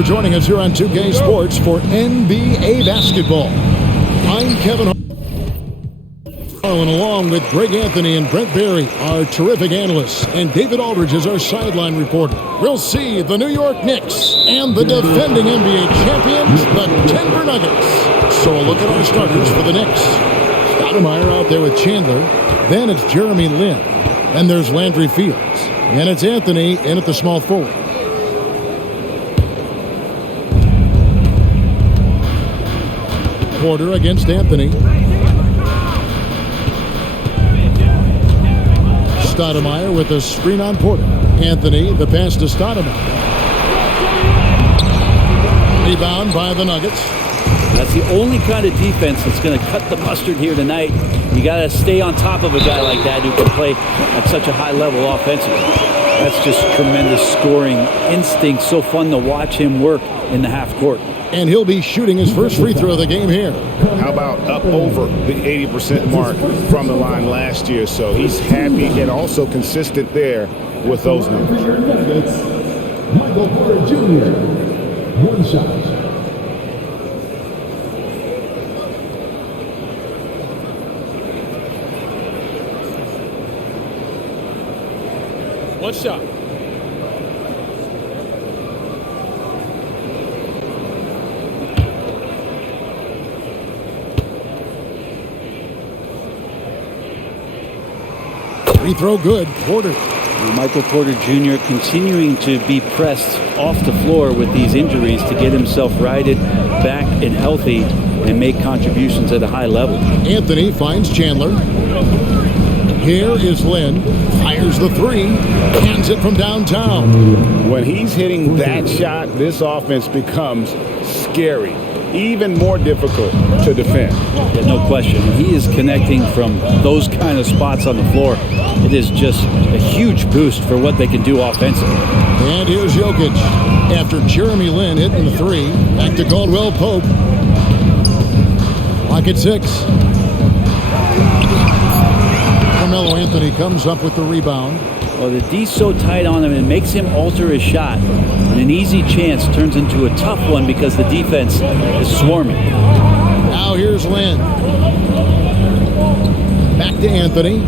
for joining us here on 2K Sports for NBA basketball. I'm Kevin Harlan, along with Greg Anthony and Brent Barry, our terrific analysts, and David Aldridge is our sideline reporter. We'll see the New York Knicks and the defending NBA champions, the Denver Nuggets. So a look at our starters for the Knicks. Stoudemire out there with Chandler. Then it's Jeremy Lin. Then there's Landry Fields. And it's Anthony in at the small forward. Porter against Anthony. Stoudemire with a screen on Porter. Anthony, the pass to Stoudemire. Rebound by the Nuggets. That's the only kind of defense that's going to cut the mustard here tonight. You got to stay on top of a guy like that who can play at such a high level offensively. That's just tremendous scoring instinct. So fun to watch him work in the half court. And he'll be shooting his first free throw of the game here. How about up over the 80% mark from the line last year? So he's happy and also consistent there with those numbers. Michael Porter Jr. One shot. One shot. Free throw good. Porter. Michael Porter Jr. continuing to be pressed off the floor with these injuries to get himself righted, back and healthy, and make contributions at a high level. Anthony finds Chandler. Here is Lin. Fires the three. Hands it from downtown. When he's hitting that shot, this offense becomes scary. Even more difficult to defend. Yeah, no question. He is connecting from those kind of spots on the floor. It is just a huge boost for what they can do offensively. And here's Jokic. After Jeremy Lin hitting the three, back to Caldwell Pope. Clock at 6. Carmelo Anthony comes up with the rebound. Well, the D's so tight on him, it makes him alter his shot. And an easy chance turns into a tough one because the defense is swarming. Now here's Lin. Back to Anthony.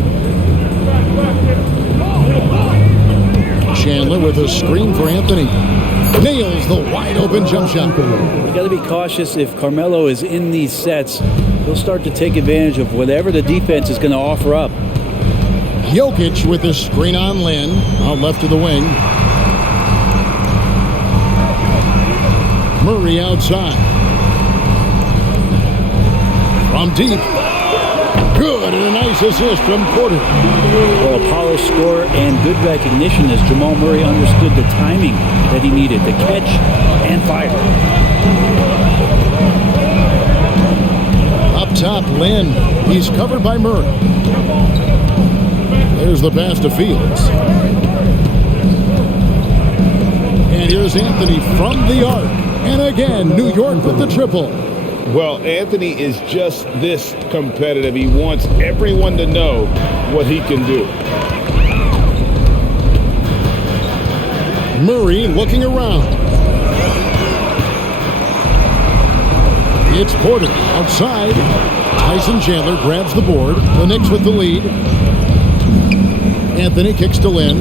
Chandler with a screen for Anthony. Nails the wide open jump shot. You got to be cautious. If Carmelo is in these sets, he'll start to take advantage of whatever the defense is going to offer up. Jokic with a screen on Lin, out left to the wing. Murray outside. From deep. Good, and a nice assist from Porter. Well, a polished score and good recognition as Jamal Murray understood the timing that he needed to catch and fire. Up top, Lin. He's covered by Murray. There's the pass to Fields. And here's Anthony from the arc. And again, New York with the triple. Well, Anthony is just this competitive. He wants everyone to know what he can do. Murray looking around. It's Porter outside. Tyson Chandler grabs the board. The Knicks with the lead. Anthony kicks to Lin.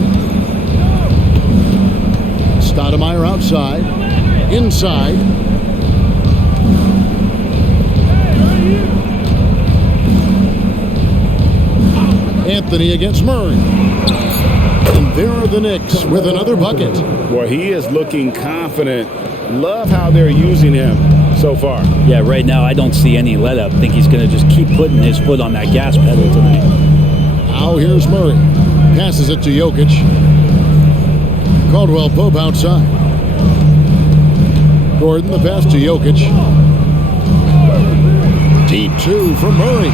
Stoudemire outside. Inside. Anthony against Murray. And there are the Knicks with another bucket. Well, he is looking confident. Love how they're using him so far. Yeah, right now I don't see any let up. I think he's going to just keep putting his foot on that gas pedal tonight. Now here's Murray. Passes it to Jokic. Caldwell Pope outside. Gordon the pass to Jokic. Deep two from Murray.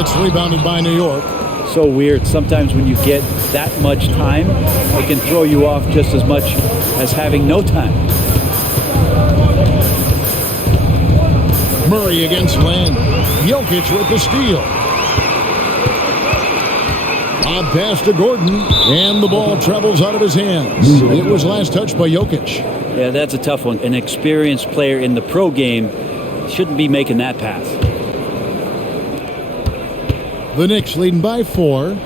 It's rebounded by New York. So weird. Sometimes when you get that much time, it can throw you off just as much as having no time. Murray against Lin. Jokic with the steal. Odd pass to Gordon, and the ball travels out of his hands. It was last touched by Jokic. Yeah, that's a tough one. An experienced player in the pro game shouldn't be making that pass. The Knicks leading by 4.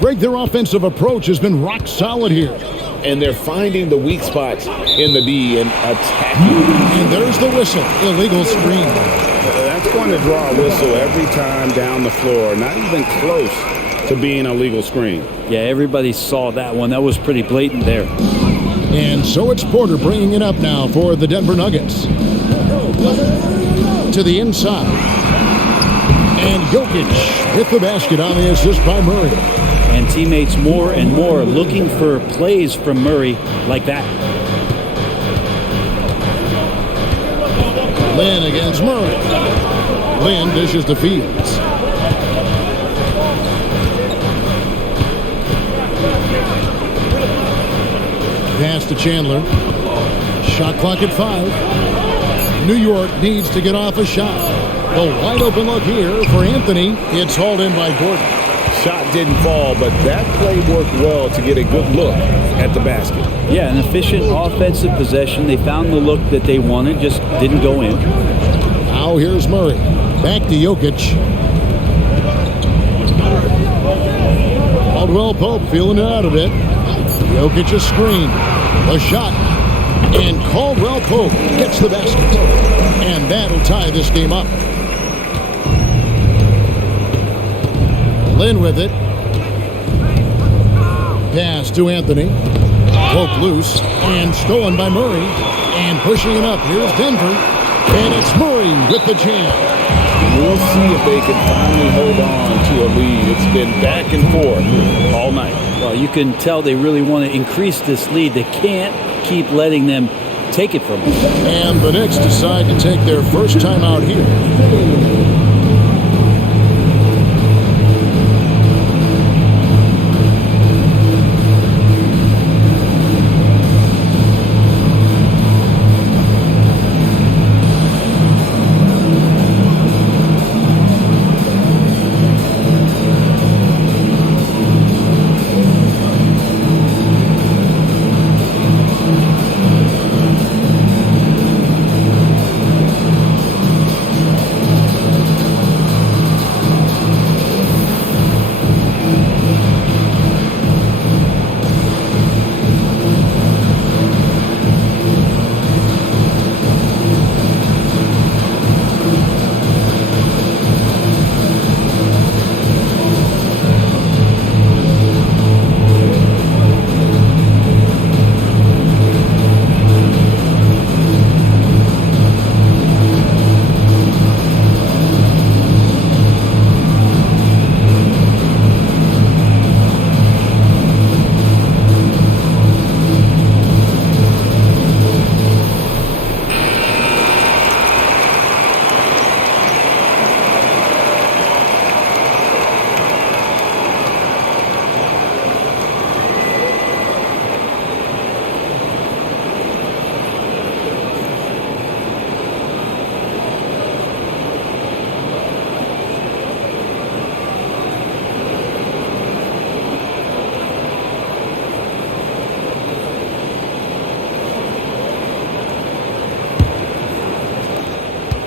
Greg, their offensive approach has been rock solid here. And they're finding the weak spots in the D and attacking. And there's the whistle. Illegal screen. That's going to draw a whistle every time down the floor. Not even close to being a legal screen. Yeah, everybody saw that one. That was pretty blatant there. And so it's Porter bringing it up now for the Denver Nuggets. To the inside. And Jokic with the basket on the assist by Murray. And teammates more and more looking for plays from Murray like that. Lynn against Murray. Lynn dishes to Fields. Pass to Chandler. Shot clock at 5. New York needs to get off a shot. The wide open look here for Anthony. It's hauled in by Gordon. Shot didn't fall, but that play worked well to get a good look at the basket. Yeah, an efficient offensive possession. They found the look that they wanted, just didn't go in. Now here's Murray. Back to Jokic. Caldwell Pope feeling it out a bit. Jokic a screen. A shot. And Caldwell Pope gets the basket. And that'll tie this game up. Lynn with it. Pass to Anthony. Pope loose and stolen by Murray. And pushing it up. Here's Denver. And it's Murray with the jam. We'll see if they can finally hold on to a lead. It's been back and forth all night. Well, you can tell they really want to increase this lead. They can't keep letting them take it from them. And the Knicks decide to take their first time out here.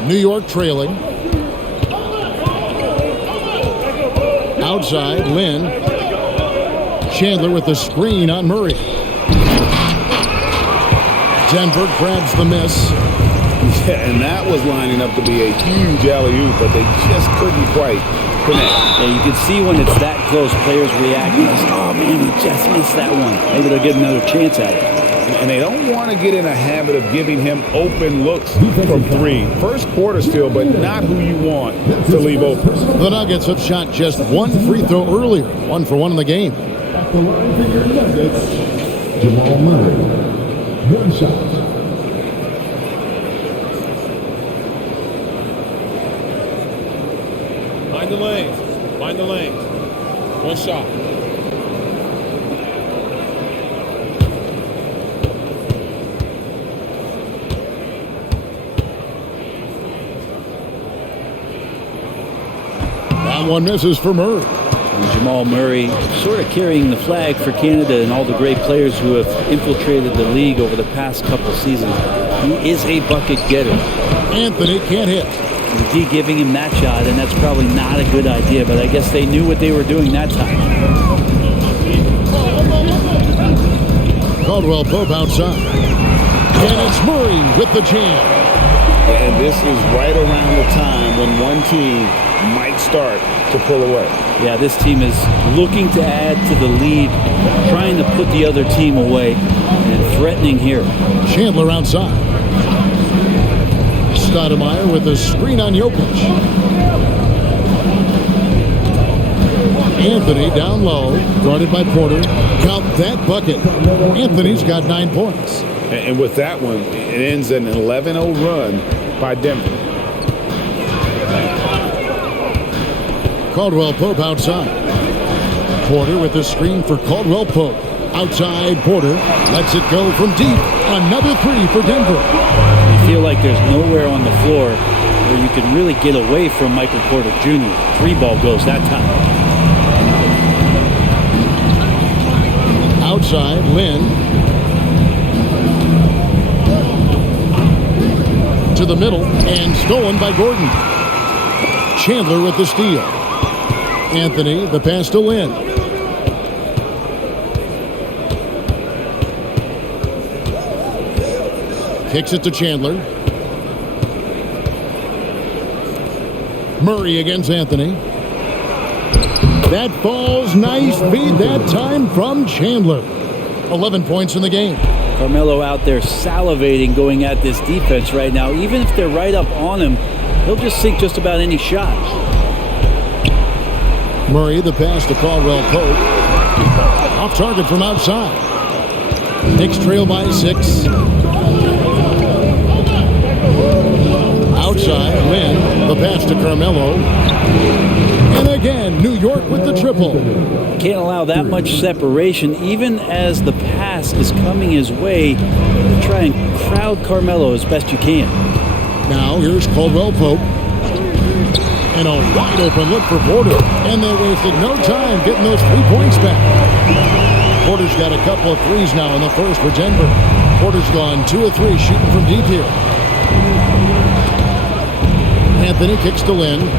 New York trailing. Outside, Lynn. Chandler with the screen on Murray. Denver grabs the miss. Yeah, and that was lining up to be a huge alley-oop, but they just couldn't quite connect. Yeah, you can see when it's that close, players react. Oh, man, we just missed that one. Maybe they'll get another chance at it. And they don't want to get in a habit of giving him open looks from 3. First quarter still, but not who you want to leave open. The Nuggets have shot just one free throw earlier. 1 for 1 in the game. At the line for your Nuggets, Jamal Murray. 1 shot. Find the lanes. Find the lanes. 1 shot. That one misses for Murray. And Jamal Murray sort of carrying the flag for Canada and all the great players who have infiltrated the league over the past couple seasons. He is a bucket getter. Anthony can't hit. The D giving him that shot, and that's probably not a good idea, but I guess they knew what they were doing that time. Caldwell Pope outside. And it's Murray with the jam. And this is right around the time when one team might start to pull away. Yeah, this team is looking to add to the lead, trying to put the other team away, and threatening here. Chandler outside. Stoudemire with a screen on Jokic. Anthony down low, guarded by Porter. Count that bucket. Anthony's got 9 points. And with that one, it ends an 11-0 run by Denver. Caldwell Pope outside. Porter with the screen for Caldwell Pope. Outside Porter lets it go from deep. Another three for Denver. You feel like there's nowhere on the floor where you can really get away from Michael Porter Jr. 3-ball goes that time. Outside Lynn. To the middle and stolen by Gordon. Chandler with the steal. Anthony, the pass to Lynn. Kicks it to Chandler. Murray against Anthony. That falls. Nice feed that time from Chandler. 11 points in the game. Carmelo out there salivating going at this defense right now. Even if they're right up on him, he'll just sink just about any shot. Murray, the pass to Caldwell Pope. Off target from outside. Knicks trail by 6. Outside, Lynn, the pass to Carmelo. And again, New York with the triple. Can't allow that much separation, even as the pass is coming his way. Try and crowd Carmelo as best you can. Now here's Caldwell Pope. And a wide open look for Porter. And they wasted no time getting those 3 points back. Porter's got a couple of threes now in the first for Denver. Porter's gone 2 of 3 shooting from deep here. Anthony kicks to Lynn.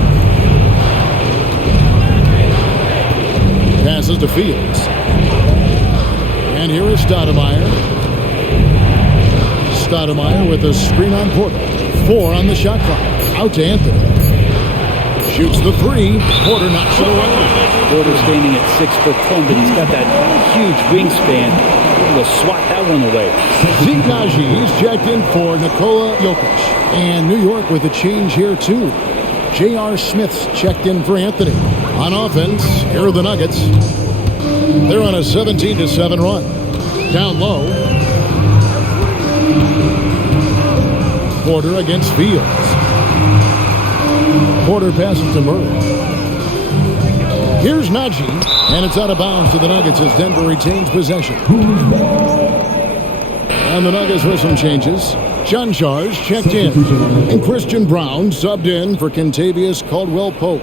Passes to Fields. And here is Stoudemire. Stoudemire with a screen on Porter. 4 on the shot clock. Out to Anthony. Shoots the 3. Porter knocks it away. Porter standing at 6'10", but he's got that huge wingspan. He'll swat that one away. Zeke Naji, he's checked in for Nikola Jokic. And New York with a change here too. J.R. Smith's checked in for Anthony. On offense, here are the Nuggets. They're on a 17-7 run. Down low. Porter against Fields. Porter passes to Murray. Here's Naji, and it's out of bounds to the Nuggets as Denver retains possession. And the Nuggets with some changes. John Charles checked in, and Christian Brown subbed in for Kentavious Caldwell-Pope.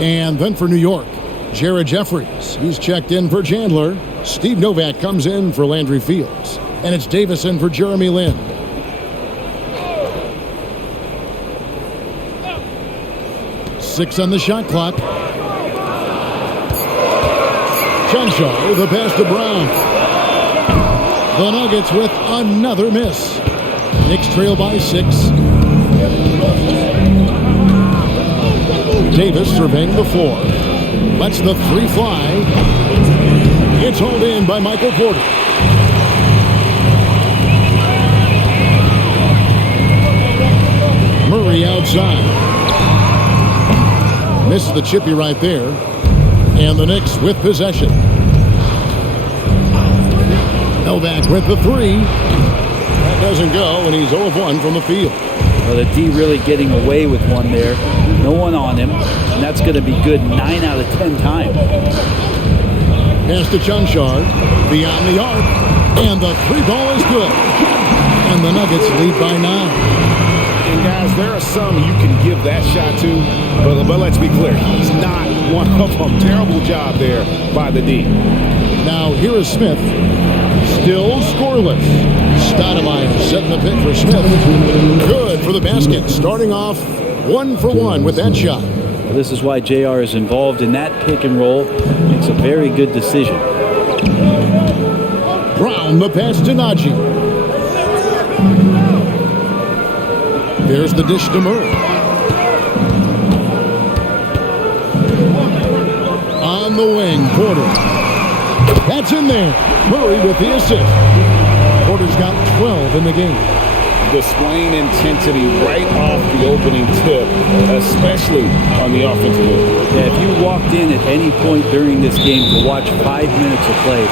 And then for New York, Jared Jeffries. He's checked in for Chandler. Steve Novak comes in for Landry Fields. And it's Davison for Jeremy Lin. Six on the shot clock. Chancellor, the pass to Brown. The Nuggets with another miss. Knicks trail by 6. Davis surveying the floor. Lets the 3 fly. It's hauled in by Michael Porter. Murray outside. Misses the chippy right there. And the Knicks with possession. Novak with the 3. That doesn't go, and he's 0 of 1 from the field. Well, the D really getting away with one there. No one on him, and that's going to be good 9 out of 10 times. Pass to Chunchard, beyond the arc, and the 3 ball is good. And the Nuggets lead by 9. And guys, there are some you can give that shot to, but let's be clear, he's not one of them. Terrible job there by the D. Now here is Smith. Still scoreless. Stoudemire setting the pick for Smith. Good for the basket. Starting off 1 for 1 with that shot. Well, this is why JR is involved in that pick and roll. Makes a very good decision. Brown the pass to Najee. There's the dish to Murray. On the wing, Porter. That's in there. Murray with the assist. Porter's got 12 in the game. Displaying intensity right off the opening tip, especially on the offensive end. Yeah, if you walked in at any point during this game to watch 5 minutes of play,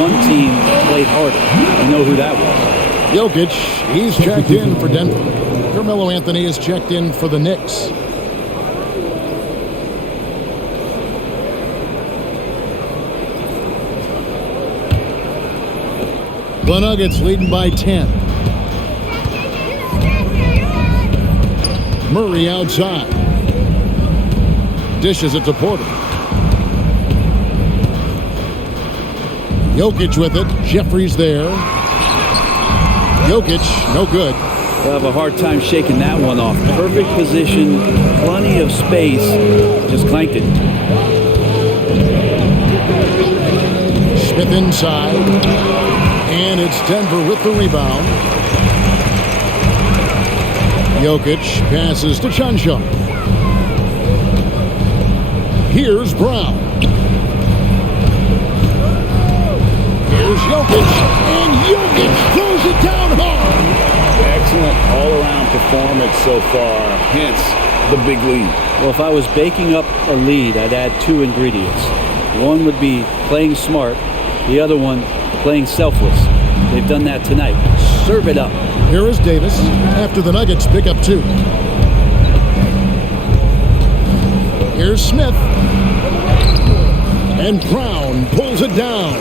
one team played harder. I know who that was. Jokic, he's checked in for Denver. Carmelo Anthony is checked in for the Knicks. The Nuggets leading by 10. Murray outside. Dishes it to Porter. Jokic with it. Jeffries there. Jokic, no good. We'll have a hard time shaking that one off. Perfect position, plenty of space. Just clanked it. Smith inside. And it's Denver with the rebound. Jokic passes to Chansha. Here's Brown. Here's Jokic. And Jokic throws it down hard. Excellent all-around performance so far, hence the big lead. Well, if I was baking up a lead, I'd add 2 ingredients. One would be playing smart. The other one, playing selfless. They've done that tonight. Serve it up. Here is Davis after the Nuggets pick up 2. Here's Smith. And Brown pulls it down.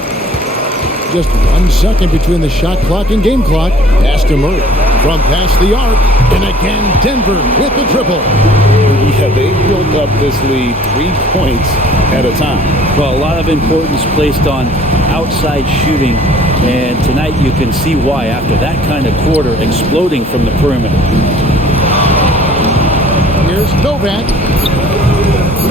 Just 1 second between the shot clock and game clock. Pass to Murray. From past the arc. And again, Denver with the triple. Yeah, they built up this lead 3 points at a time. Well, a lot of importance placed on outside shooting. And tonight you can see why after that kind of quarter exploding from the perimeter. Here's Novak.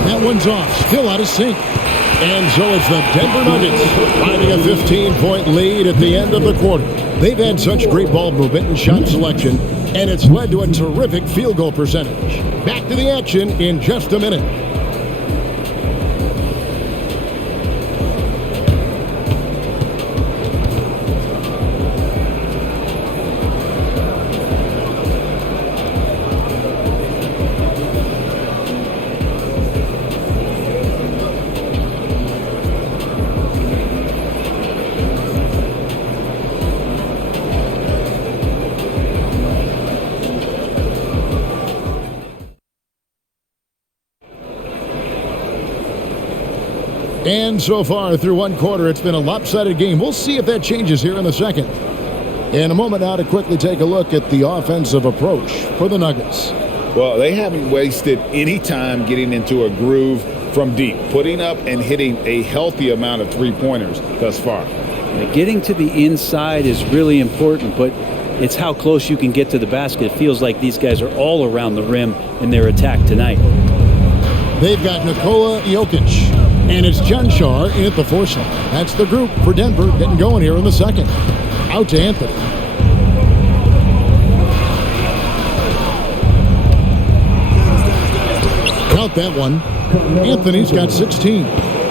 That one's off. Still out of sync. And so it's the Denver Nuggets finding a 15-point lead at the end of the quarter. They've had such great ball movement and shot selection, and it's led to a terrific field goal percentage. Back to the action in just a minute. And so far through 1 quarter, it's been a lopsided game. We'll see if that changes here in the second. In a moment now to quickly take a look at the offensive approach for the Nuggets. Well, they haven't wasted any time getting into a groove from deep, putting up and hitting a healthy amount of three-pointers thus far. Getting to the inside is really important, but it's how close you can get to the basket. It feels like these guys are all around the rim in their attack tonight. They've got Nikola Jokic, and it's Janshar in at the 4 slot. That's the group for Denver getting going here in the second. Out to Anthony. Count that one. Anthony's got 16.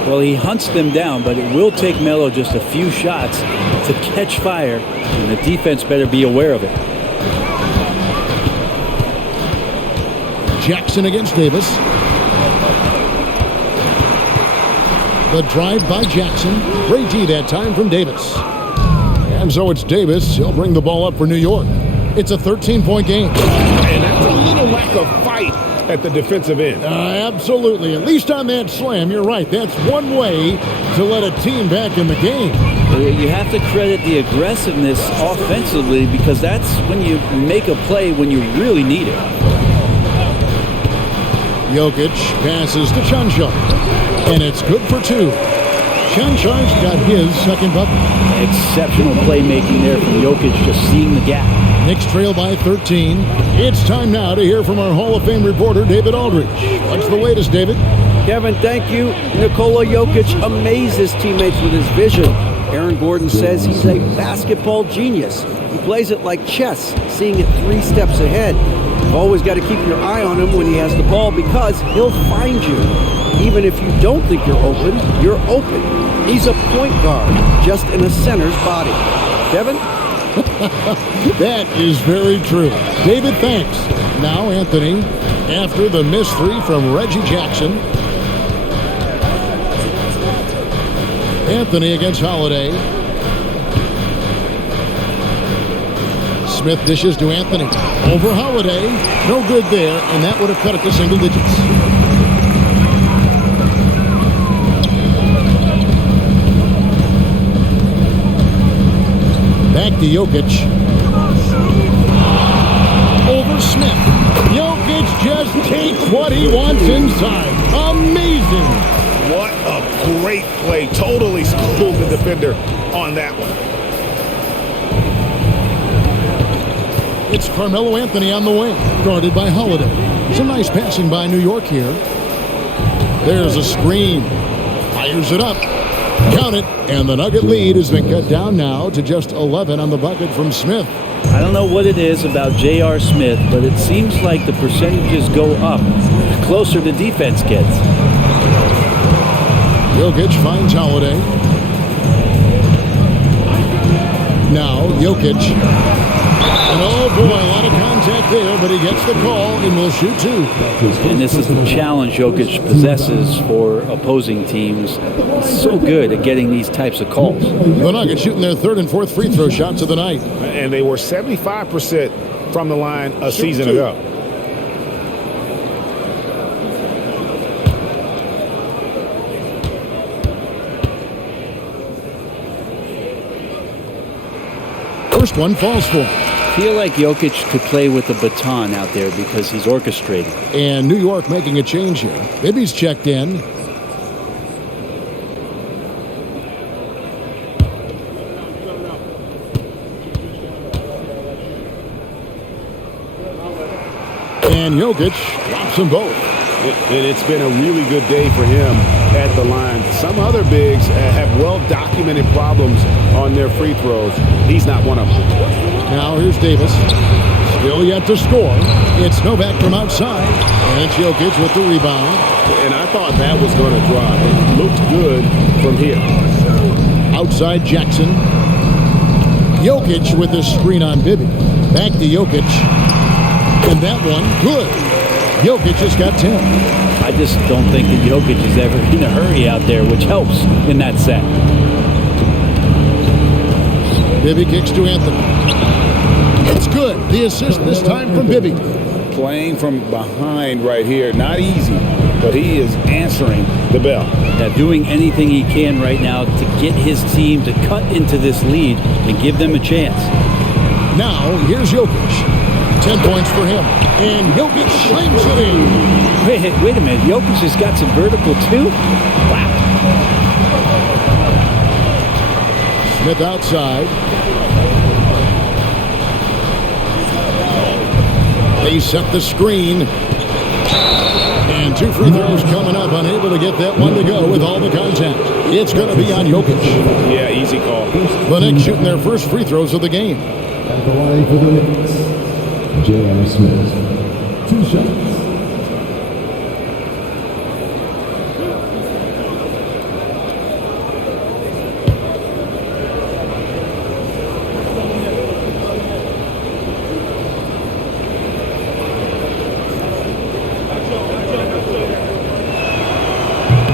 Well, he hunts them down, but it will take Melo just a few shots to catch fire, and the defense better be aware of it. Jackson against Davis. The drive by Jackson. Great D that time from Davis. And so it's Davis. He'll bring the ball up for New York. It's a 13-point game. And that's a little lack of fight at the defensive end. Absolutely. At least on that slam, you're right. That's one way to let a team back in the game. You have to credit the aggressiveness offensively, because that's when you make a play when you really need it. Jokic passes to Chuncho, and it's good for two. Chuncho's got his second bucket. Exceptional playmaking there from Jokic, just seeing the gap. Knicks trail by 13. It's time now to hear from our Hall of Fame reporter, David Aldridge. What's the latest, David? Kevin, thank you. Nikola Jokic amazes teammates with his vision. Aaron Gordon says he's a basketball genius. He plays it like chess, seeing it 3 steps ahead. You've always got to keep your eye on him when he has the ball because he'll find you. Even if you don't think you're open. He's a point guard, just in a center's body. Kevin? That is very true. David, thanks. Now Anthony, after the missed 3 from Reggie Jackson. Anthony against Holiday. Smith dishes to Anthony. Over Holiday. No good there, and that would have cut it to single digits. Back to Jokic. Over Smith. Jokic just takes what he wants inside. Amazing. What a great play. Totally schooled the defender on that one. It's Carmelo Anthony on the wing, guarded by Holiday. Some nice passing by New York here. There's a screen. Fires it up. Count it. And the Nugget lead has been cut down now to just 11 on the bucket from Smith. I don't know what it is about J.R. Smith, but it seems like the percentages go up the closer the defense gets. Jokic finds Holiday. Now Jokic. And oh boy, a lot of contact there, but he gets the call and will shoot 2. And this is the challenge Jokic possesses for opposing teams. He's so good at getting these types of calls. The Nuggets shooting their 3rd and 4th free throw shots of the night. And they were 75% from the line a season ago. First one falls for him. I feel like Jokic could play with a baton out there because he's orchestrating. And New York making a change here. Bibby's checked in. And Jokic drops them both. And it's been a really good day for him at the line. Some other bigs have well-documented problems on their free throws. He's not one of them. Now here's Davis. Still yet to score. It's Novak from outside. And it's Jokic with the rebound. And I thought that was going to drop. It looked good from here. Outside Jackson. Jokic with the screen on Bibby. Back to Jokic. And that one, good. Jokic has got 10. I just don't think that Jokic is ever in a hurry out there, which helps in that set. Bibby kicks to Anthony. It's good. The assist this time from Bibby. Playing from behind right here. Not easy, but he is answering the bell. Yeah, doing anything he can right now to get his team to cut into this lead and give them a chance. Now, here's Jokic. 10 points for him. And Jokic slams it in. Wait a minute. Jokic has got some vertical too? Wow. Smith outside. They set the screen. And 2 free throws coming up. Unable to get that one to go with all the contact. It's going to be on Jokic. Yeah, easy call. The Knicks shooting their first free throws of the game. At the line for the Knicks, J.R. Smith. 2 shots.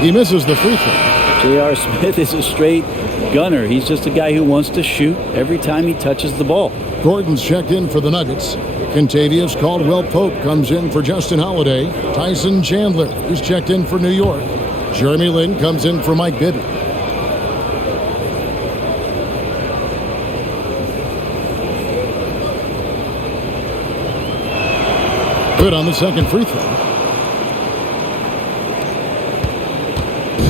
He misses the free throw. J.R. Smith is a straight gunner. He's just a guy who wants to shoot every time he touches the ball. Gordon's checked in for the Nuggets. Contavious Caldwell-Pope comes in for Justin Holiday. Tyson Chandler is checked in for New York. Jeremy Lin comes in for Mike Bibby. Good on the second free throw.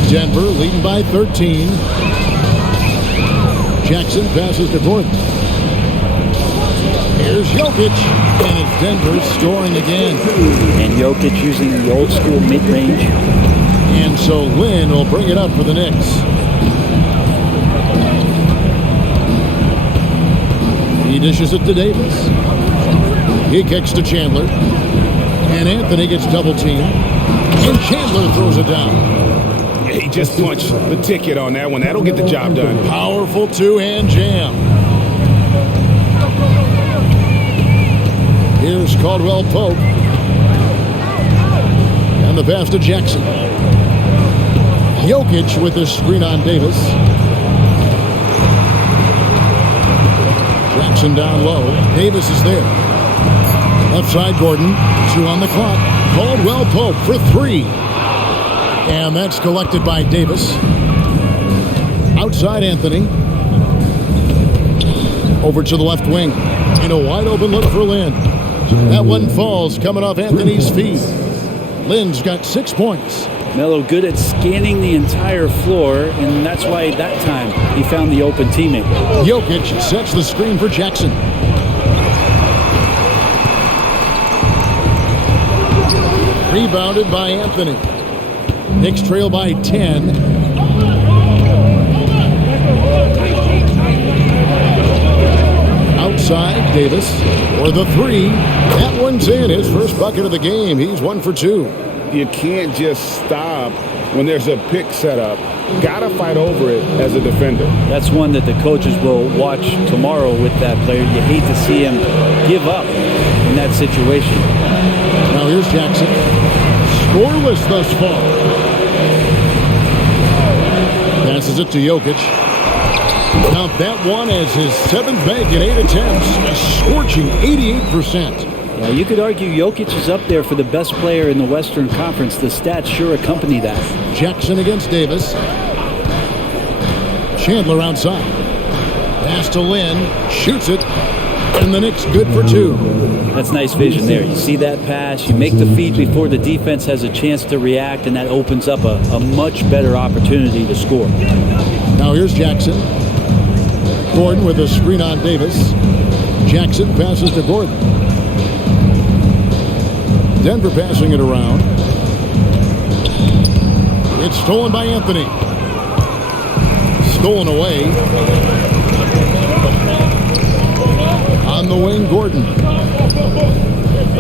Denver leading by 13. Jackson passes to Gordon. Here's Jokic, and it's Denver scoring again. And Jokic using the old school mid-range. And so Lynn will bring it up for the Knicks. He dishes it to Davis. He kicks to Chandler. And Anthony gets double teamed. And Chandler throws it down. He just punched the ticket on that one. That'll get the job done. Powerful two-hand jam. Here's Caldwell Pope. And the pass to Jackson. Jokic with the screen on Davis. Jackson down low. Davis is there. Left side Gordon. 2 on the clock. Caldwell Pope for 3. And that's collected by Davis. Outside Anthony. Over to the left wing. And a wide open look for Lynn. That one falls coming off Anthony's feet. Lynn's got 6 points. Melo good at scanning the entire floor, and that's why that time he found the open teammate. Jokic sets the screen for Jackson. Rebounded by Anthony. Knicks trail by 10. Outside, Davis for the 3. That one's in. His first bucket of the game. He's 1 for 2. You can't just stop when there's a pick set up. Gotta fight over it as a defender. That's one that the coaches will watch tomorrow with that player. You hate to see him give up in that situation. Now here's Jackson. Scoreless thus far. Passes it to Jokic. Count that one as his 7th bank in 8 attempts. A scorching 88%. Well, you could argue Jokic is up there for the best player in the Western Conference. The stats sure accompany that. Jackson against Davis. Chandler outside. Pass to Lynn. Shoots it. And the Knicks good for 2. That's nice vision there. You see that pass, you make the feed before the defense has a chance to react, and that opens up a much better opportunity to score. Now here's Jackson. Gordon with a screen on Davis. Jackson passes to Gordon. Denver passing it around. It's stolen by Anthony. Stolen away. On the wing, Gordon.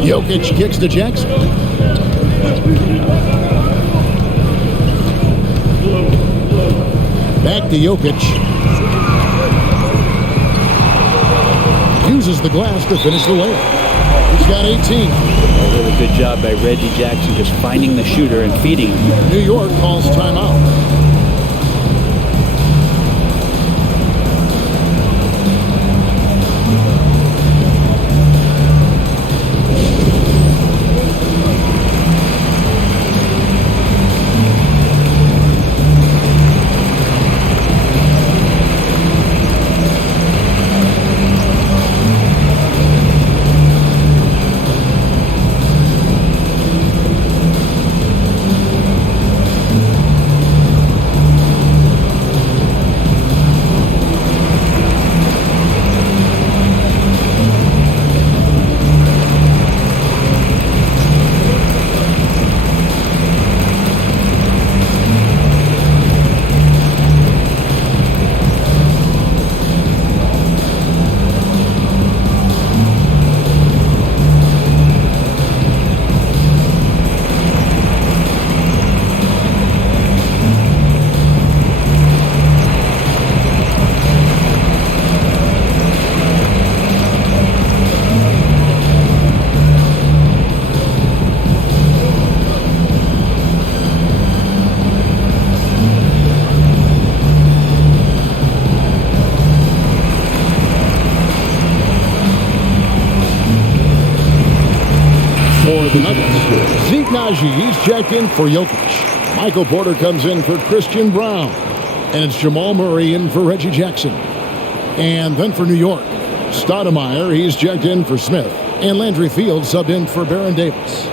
Jokic kicks to Jackson. Back to Jokic. Uses the glass to finish the layup. He's got 18. A really good job by Reggie Jackson just finding the shooter and feeding him. New York calls timeout. the Nuggets. Zeke Naji, he's checked in for Jokic. Michael Porter comes in for Christian Brown. And it's Jamal Murray in for Reggie Jackson. And then for New York, Stoudemire, he's checked in for Smith. And Landry Fields subbed in for Baron Davis.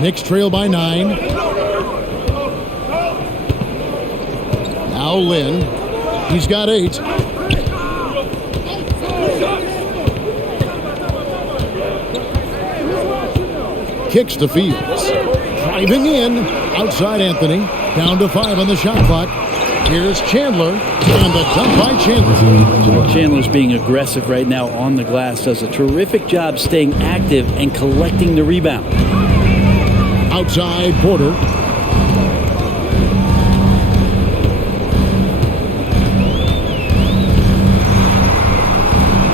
Knicks trail by 9. Now Lynn. He's got 8. Kicks to Fields. Driving in. Outside Anthony. Down to 5 on the shot clock. Here's Chandler. And the dunk by Chandler. Chandler's being aggressive right now on the glass. Does a terrific job staying active and collecting the rebound. Outside Porter.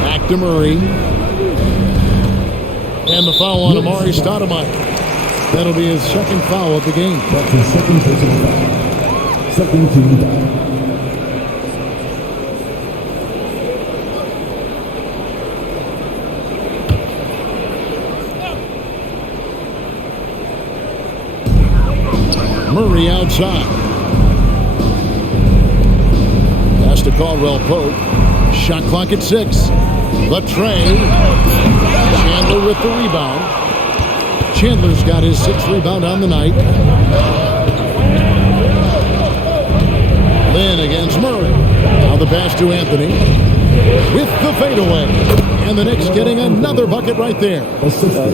Back to Murray. And the foul on Amari Stoudemire. That'll be his second foul of the game. That's his second personal foul. Second team foul. Murray outside. Pass to Caldwell Pope. Shot clock at 6. The tray. Chandler with the rebound. Chandler's got his 6th rebound on the night. Lynn against Murray. Now the pass to Anthony. With the fadeaway. And the Knicks getting another bucket right there.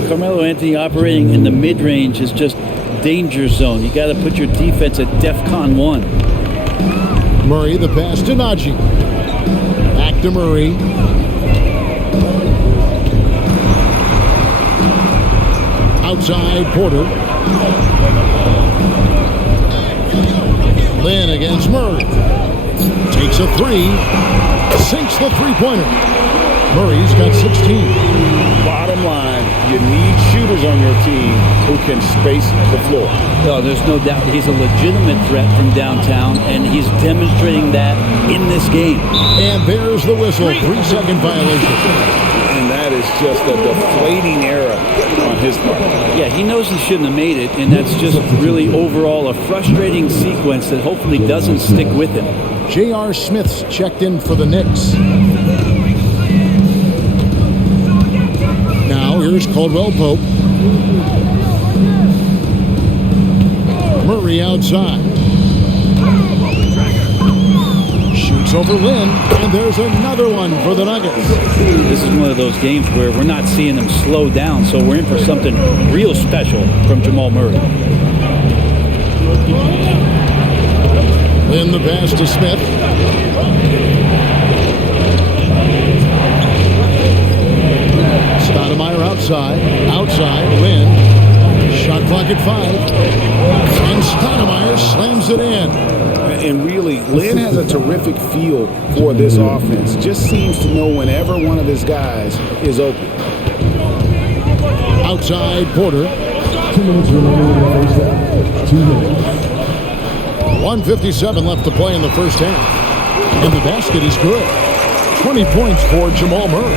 Carmelo Anthony operating in the mid-range is just danger zone. You got to put your defense at DEFCON 1. Murray, the pass to Najee. Back to Murray. Outside Porter. Lynn against Murray. Takes a 3. Sinks the three-pointer. Murray's got 16. Bottom line, you need shooters on your team who can space the floor. Oh, there's no doubt he's a legitimate threat from downtown, and he's demonstrating that in this game. And there's the whistle. 3-second violation. And that is just a deflating error on his part. Yeah, he knows he shouldn't have made it, and that's just really overall a frustrating sequence that hopefully doesn't stick with him. J.R. Smith's checked in for the Knicks. Now here's Caldwell Pope. Murray outside. Shoots over Lynn, and there's another one for the Nuggets. This is one of those games where we're not seeing them slow down, so we're in for something real special from Jamal Murray. Lynn the pass to Smith. Stoudemire outside. Outside. Lynn. Shot clock at 5. And Stoudemire slams it in. And really, Lynn has a terrific feel for this offense. Just seems to know whenever one of his guys is open. Outside Porter. 2 minutes remaining in the first half. 2 minutes. 1:57 left to play in the first half. And the basket is good. 20 points for Jamal Murray.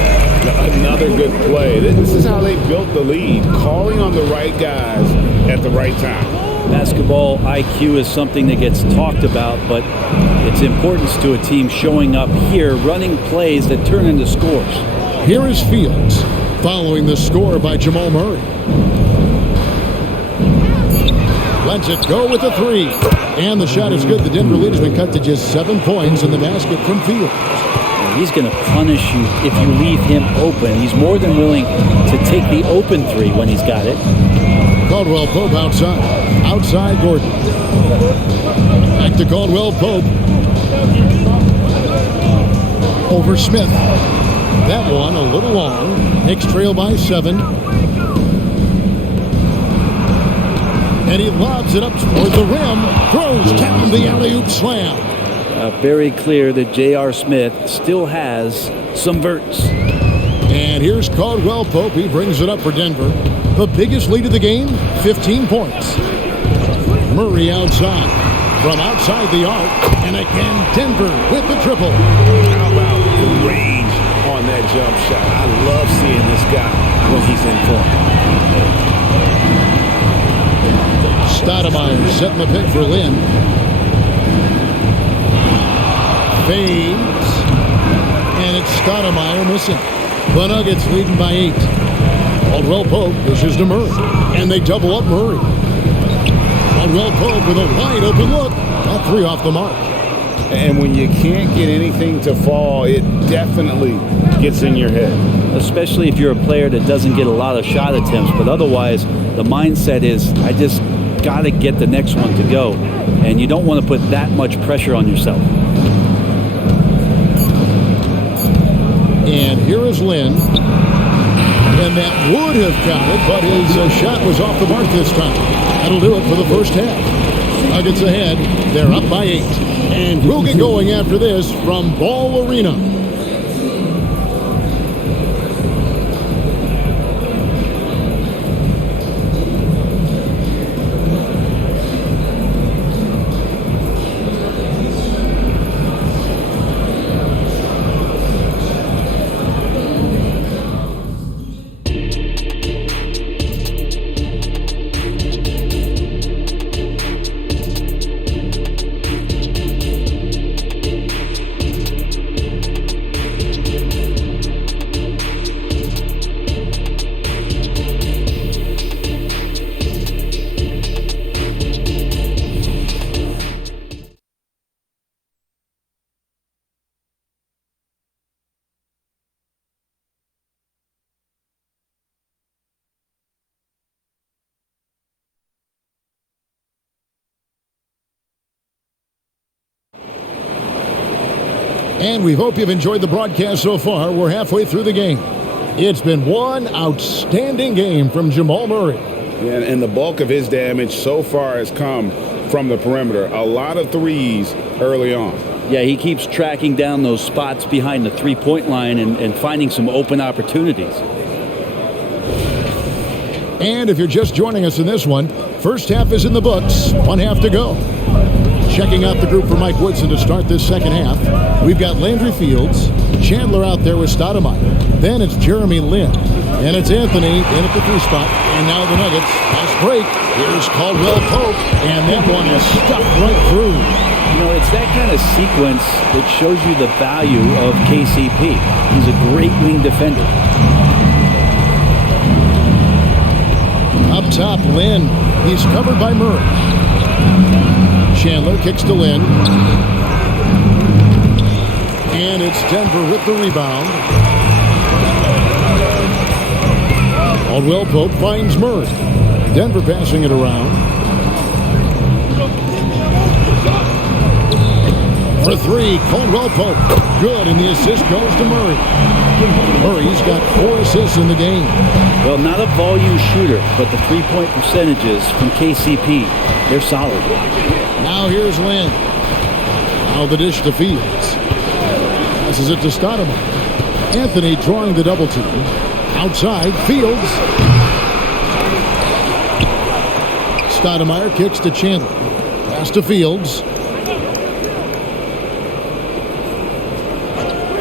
Another good play. This is how they built the lead, calling on the right guys at the right time. Basketball IQ is something that gets talked about, but its importance to a team showing up here, running plays that turn into scores. Here is Fields, following the score by Jamal Murray. Lets it go with a 3. And the shot is good. The Denver lead has been cut to just 7 points in the basket from Fields. He's going to punish you if you leave him open. He's more than willing to take the open 3 when he's got it. Caldwell Pope outside. Outside Gordon. Back to Caldwell Pope. Over Smith. That one a little long. Knicks trail by 7. And he lobs it up toward the rim. Throws down the alley-oop slam. Very clear that J.R. Smith still has some verts. And here's Caldwell Pope. He brings it up for Denver. The biggest lead of the game, 15 points. Murray outside. From outside the arc. And again, Denver with the triple. How about the range on that jump shot? I love seeing this guy when he's in form. Stoudemire setting the pick for Lynn. Fades. And it's Stoudemire missing. The Nuggets leading by 8. Caldwell Pope dishes to Murray, and they double up Murray. Caldwell Pope with a wide open look. That three off the mark. And when you can't get anything to fall, it definitely gets in your head. Especially if you're a player that doesn't get a lot of shot attempts, but otherwise the mindset is, I just got to get the next one to go. And you don't want to put that much pressure on yourself. And here is Lynn. And that would have counted, but his shot was off the mark this time. That'll do it for the first half. Nuggets ahead. They're up by 8. And we'll get going after this from Ball Arena. And we hope you've enjoyed the broadcast so far. We're halfway through the game. It's been one outstanding game from Jamal Murray. And the bulk of his damage so far has come from the perimeter. A lot of threes early on. Yeah, he keeps tracking down those spots behind the three-point line and finding some open opportunities. And if you're just joining us in this one, first half is in the books. One half to go. Checking out the group for Mike Woodson to start this second half. We've got Landry Fields, Chandler out there with Stoudemire. Then it's Jeremy Lin. And it's Anthony in at the 3 spot. And now the Nuggets. Fast break. Here's Caldwell Pope. And that one is stuck right through. You know, it's that kind of sequence that shows you the value of KCP. He's a great wing defender. Up top, Lin. He's covered by Murray. Chandler kicks to Lin. And it's Denver with the rebound. Caldwell Pope finds Murray. Denver passing it around. For 3, Caldwell Pope. Good, and the assist goes to Murray. Murray's got 4 assists in the game. Well, not a volume shooter, but the three-point percentages from KCP, they're solid. Now here's Lin. Now the dish to Fields. Passes it to Stoudemire. Anthony drawing the double team. Outside, Fields. Stoudemire kicks to Chandler. Pass to Fields.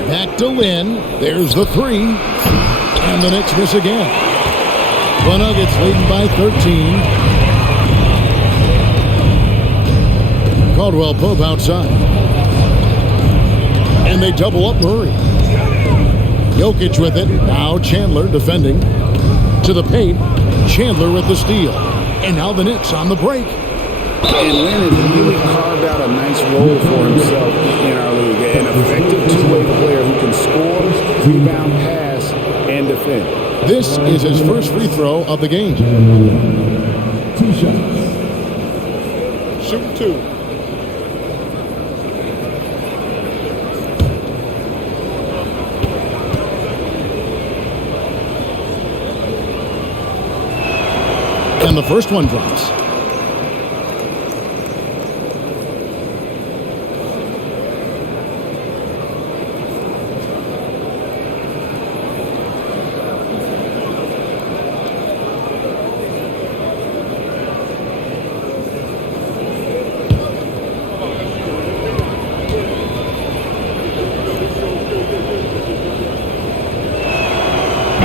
Back to Lin. There's the 3. And the Knicks miss again. The Nuggets leading by 13. Caldwell Pope outside. And they double up Murray. Jokic with it. Now Chandler defending. To the paint. Chandler with the steal. And now the Knicks on the break. And Lin has really carved out a nice role for himself in our league. An effective two-way player who can score, rebound, pass, and defend. This is his first free throw of the game. 2 shots. Shoot 2. And the first one drops.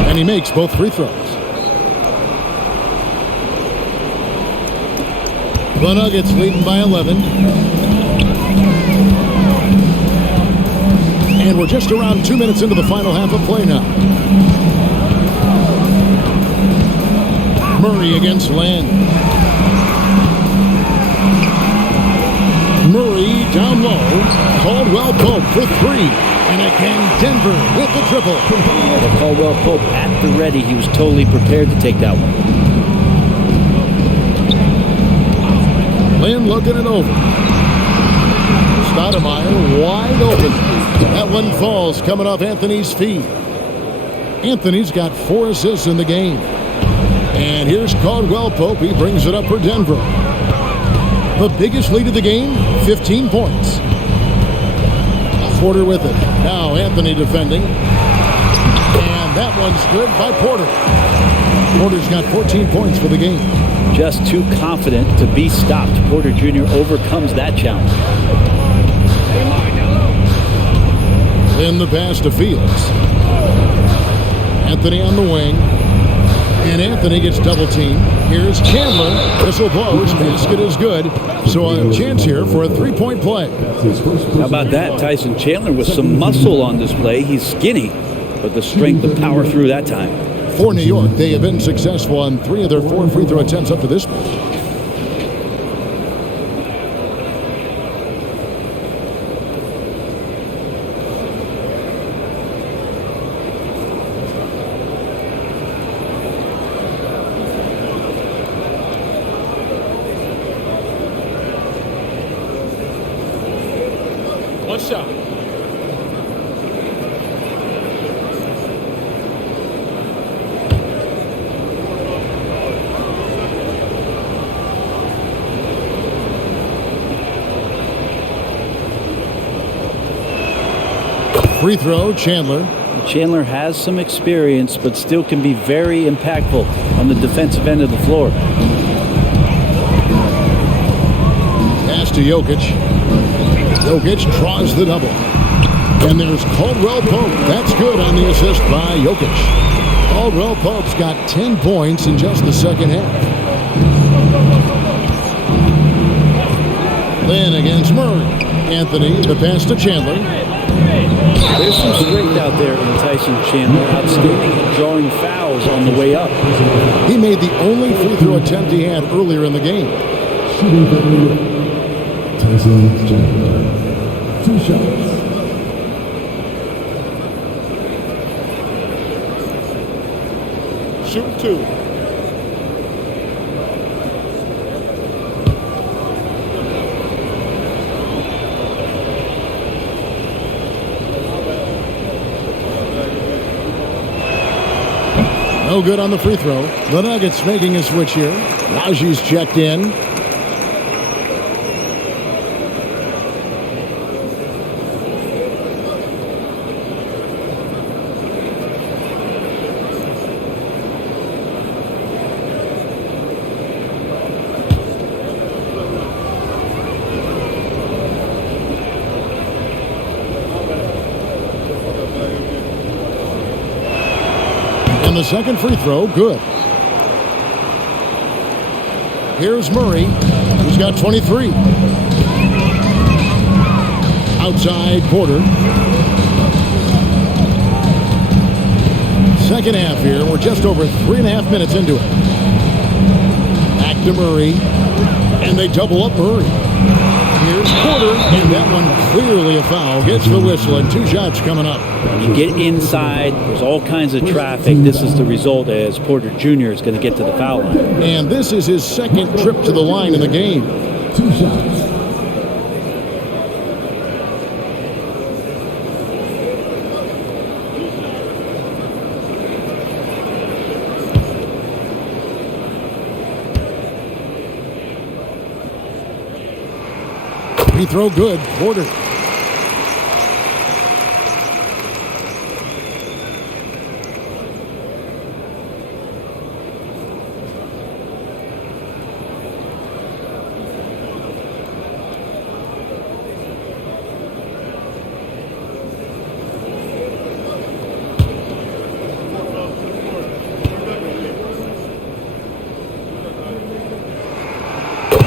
And he makes both free throws. The Nuggets leading by 11. And we're just around 2 minutes into the final half of play now. Murray against Lynn. Murray down low. Caldwell Pope for three. And again, Denver with the triple. Well, Caldwell Pope at the ready. He was totally prepared to take that one. Lynn looking it over. Stoudemire wide open. That one falls coming off Anthony's feet. Anthony's got 4 assists in the game. And here's Caldwell Pope. He brings it up for Denver. The biggest lead of the game, 15 points. Porter with it. Now Anthony defending. And that one's good by Porter. Porter's got 14 points for the game. Just too confident to be stopped. Porter Jr. overcomes that challenge. In the pass to Fields. Anthony on the wing. And Anthony gets double teamed. Here's Chandler. Whistle blows. Basket is good. So a chance here for a three-point play. How about that? Tyson Chandler with some muscle on display. He's skinny, but the strength to power through that time. For New York, they have been successful on 3 of their 4 free throw attempts up to this point. One shot. Free throw, Chandler. Chandler has some experience, but still can be very impactful on the defensive end of the floor. Pass to Jokic. Jokic draws the double. And there's Caldwell Pope. That's good on the assist by Jokic. Caldwell Pope's got 10 points in just the second half. Lynn against Murray. Anthony, the pass to Chandler. There's some strength out there in Tyson Chandler. Outstanding at drawing fouls on the way up. He made the only free throw attempt he had earlier in the game. Shooting the Tyson Chandler. 2 shots. Shoot 2. No good on the free throw. The Nuggets making a switch here. Raji's checked in. And the second free throw, good. Here's Murray, who's got 23. Outside Porter. Second half here. We're just over 3.5 minutes into it. Back to Murray. And they double up Murray. Here's Porter, and that one clearly a foul. Gets the whistle, and 2 shots coming up. You get inside, there's all kinds of traffic. This is the result as Porter Jr. is going to get to the foul line. And this is his second trip to the line in the game. 2 shots. Free throw good. Porter.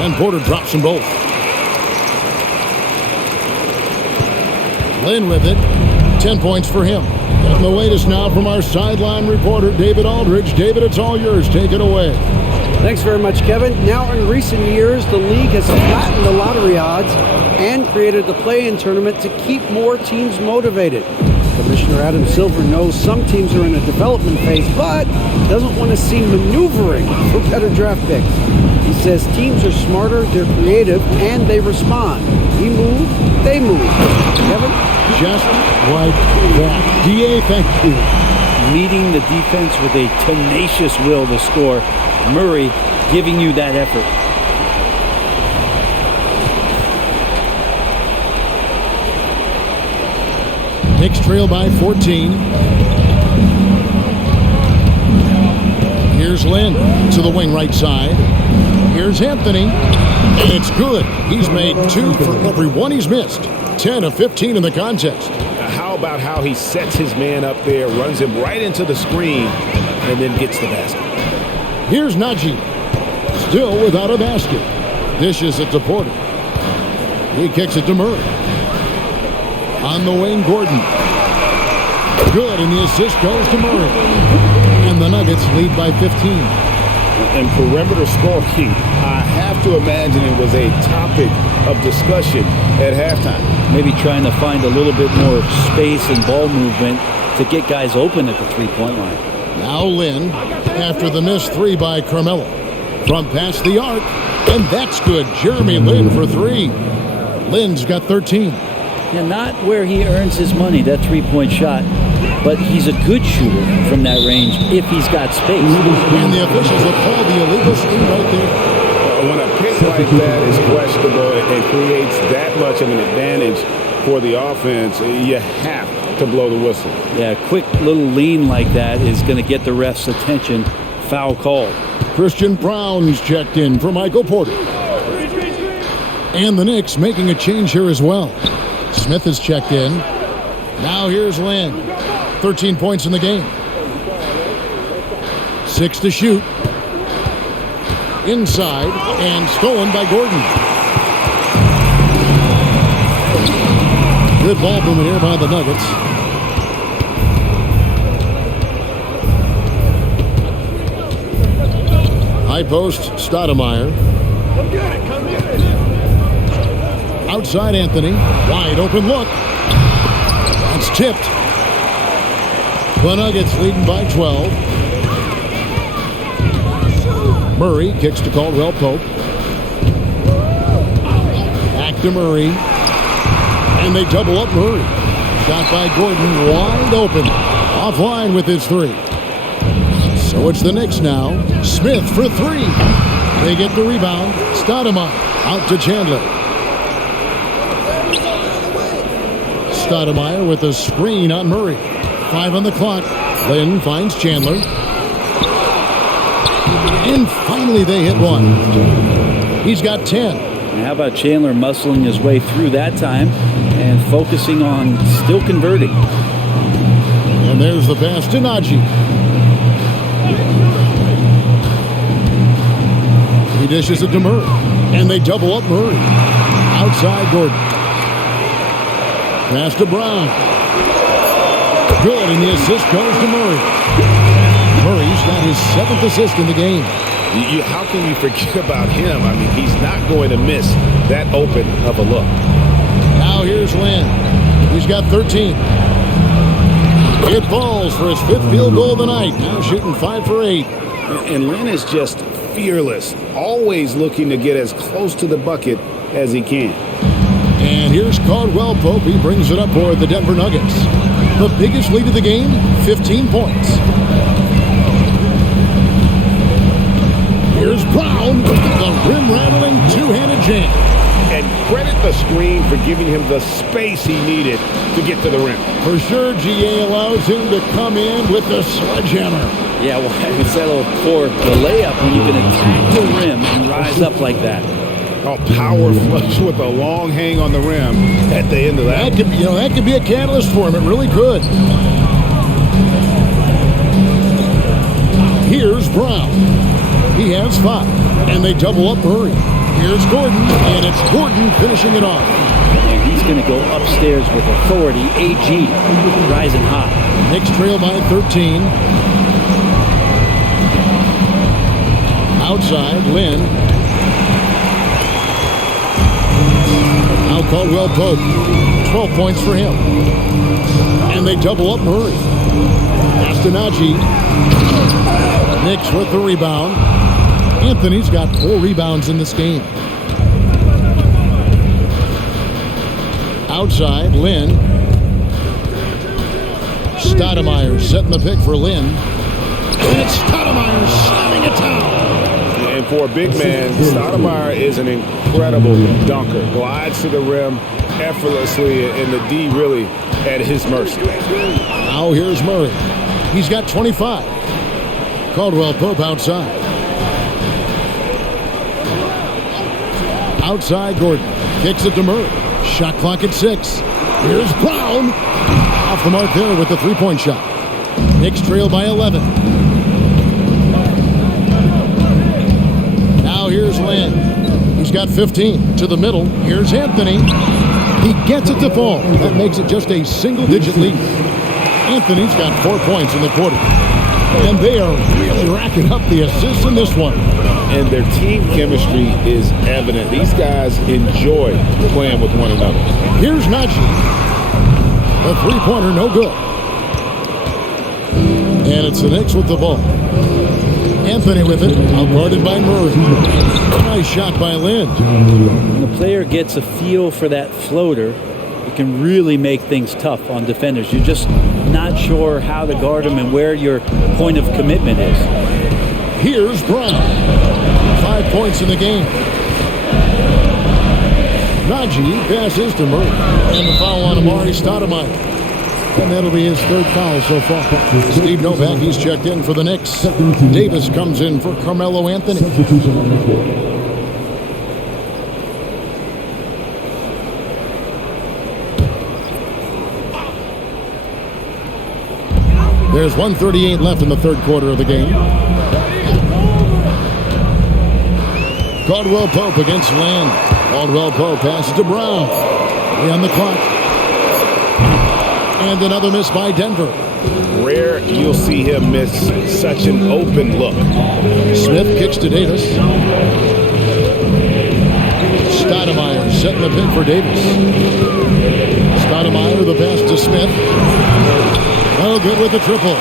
And Porter drops them both. Lynn with it. 10 points for him. And the latest now from our sideline reporter, David Aldridge. David, it's all yours. Take it away. Thanks very much, Kevin. Now, in recent years, the league has flattened the lottery odds and created the play-in tournament to keep more teams motivated. Commissioner Adam Silver knows some teams are in a development phase, but doesn't want to see maneuvering for better draft picks. He says teams are smarter, they're creative, and they respond. We move, they move. Kevin? Just like that. DA, thank you. Leading the defense with a tenacious will to score. Murray giving you that effort. Knicks trail by 14. Here's Lynn to the wing right side. Here's Anthony. And it's good. He's made 2 for every 1 he's missed. 10 of 15 in the contest. How about how he sets his man up there, runs him right into the screen, and then gets the basket? Here's Najee. Still without a basket. Dishes it to Porter. He kicks it to Murray. On the wing, Gordon. Good, and the assist goes to Murray. And the Nuggets lead by 15. And perimeter scoring, I have to imagine it was a topic of discussion at halftime. Maybe trying to find a little bit more space and ball movement to get guys open at the three-point line. Now Lynn, after the missed 3 by Carmelo. From past the arc, and that's good. Jeremy Lin for 3. Lynn's got 13. Yeah, not where he earns his money, that three-point shot, but he's a good shooter from that range if he's got space. And the officials have called the illegal screen right there. When a pick like that is questionable and creates that much of an advantage for the offense, you have to blow the whistle. Yeah, a quick little lean like that is going to get the ref's attention. Foul called. Christian Brown's checked in for Michael Porter. And the Knicks making a change here as well. Smith is checked in. Now here's Lynn. 13 points in the game. 6 to shoot. Inside and stolen by Gordon. Good ball movement here by the Nuggets. High post, Stoudemire. Outside Anthony. Wide open look. That's tipped. The Nuggets leading by 12. Murray kicks to Caldwell Pope. Back to Murray. And they double up Murray. Shot by Gordon, wide open. Offline with his 3. So it's the Knicks now. Smith for 3. They get the rebound. Stoudemire out to Chandler. Stoudemire with a screen on Murray. 5 on the clock. Lynn finds Chandler. And finally they hit one. He's got 10. And how about Chandler muscling his way through that time and focusing on still converting? And there's the pass to Najee. He dishes it to Murray. And they double up Murray. Outside Gordon. Pass to Brown. Good, and the assist goes to Murray. Murray's got his 7th assist in the game. How can you forget about him? I mean, he's not going to miss that open of a look. Now here's Lynn. He's got 13. It falls for his 5th field goal of the night. Now shooting 5 for 8. And Lynn is just fearless, always looking to get as close to the bucket as he can. And here's Caldwell Pope. He brings it up for the Denver Nuggets. The biggest lead of the game, 15 points. Here's Brown with the rim-rattling two-handed jam. And credit the screen for giving him the space he needed to get to the rim. For sure, GA allows him to come in with the sledgehammer. Yeah, why was that for the layup when you can attack the rim and rise up like that? A power flush with a long hang on the rim at the end of that. That could be a catalyst for him. It really could. Here's Brown. He has 5, and they double up Murray. Here's Gordon, and it's Gordon finishing it off. And he's going to go upstairs with authority. AG rising hot. Knicks trail by 13. Outside, Lynn. Now Caldwell Pope. 12 points for him. And they double up Murray. Astonaghi. Knicks with the rebound. Anthony's got 4 rebounds in this game. Outside, Lynn. Stoudemire setting the pick for Lynn. And it's Stoudemire slamming it down. And for a big man, Stoudemire is an incredible dunker. Glides to the rim effortlessly, and the D really at his mercy. Now here's Murray. He's got 25. Caldwell Pope outside. Outside, Gordon. Kicks it to Murray. Shot clock at 6. Here's Brown. Off the mark there with the three-point shot. Knicks trail by 11. Now here's Lynn. He's got 15. To the middle. Here's Anthony. He gets it to fall. That makes it just a single-digit lead. Anthony's got 4 points in the quarter. And they are really racking up the assists in this one. And their team chemistry is evident. These guys enjoy playing with one another. Here's Najee. A three-pointer, no good. And it's the Knicks with the ball. Anthony with it, outguarded by Murray. Nice shot by Lynn. When the player gets a feel for that floater, it can really make things tough on defenders. You're just not sure how to guard them and where your point of commitment is. Here's Brown. 5 points in the game. Najee passes to Murray. And the foul on Amari Stoudemire. And that'll be his 3rd foul so far. Steve Novak, he's checked in for the Knicks. Davis comes in for Carmelo Anthony. Substitution on the court. There's 1:38 left in the 3rd quarter of the game. Caldwell Pope against Land. Caldwell Pope passes to Brown. 3 on the clock. And another miss by Denver. Rare you'll see him miss such an open look. Smith kicks to Davis. Stoudemire setting the pick for Davis. Stoudemire the pass to Smith. Oh, good with the triple.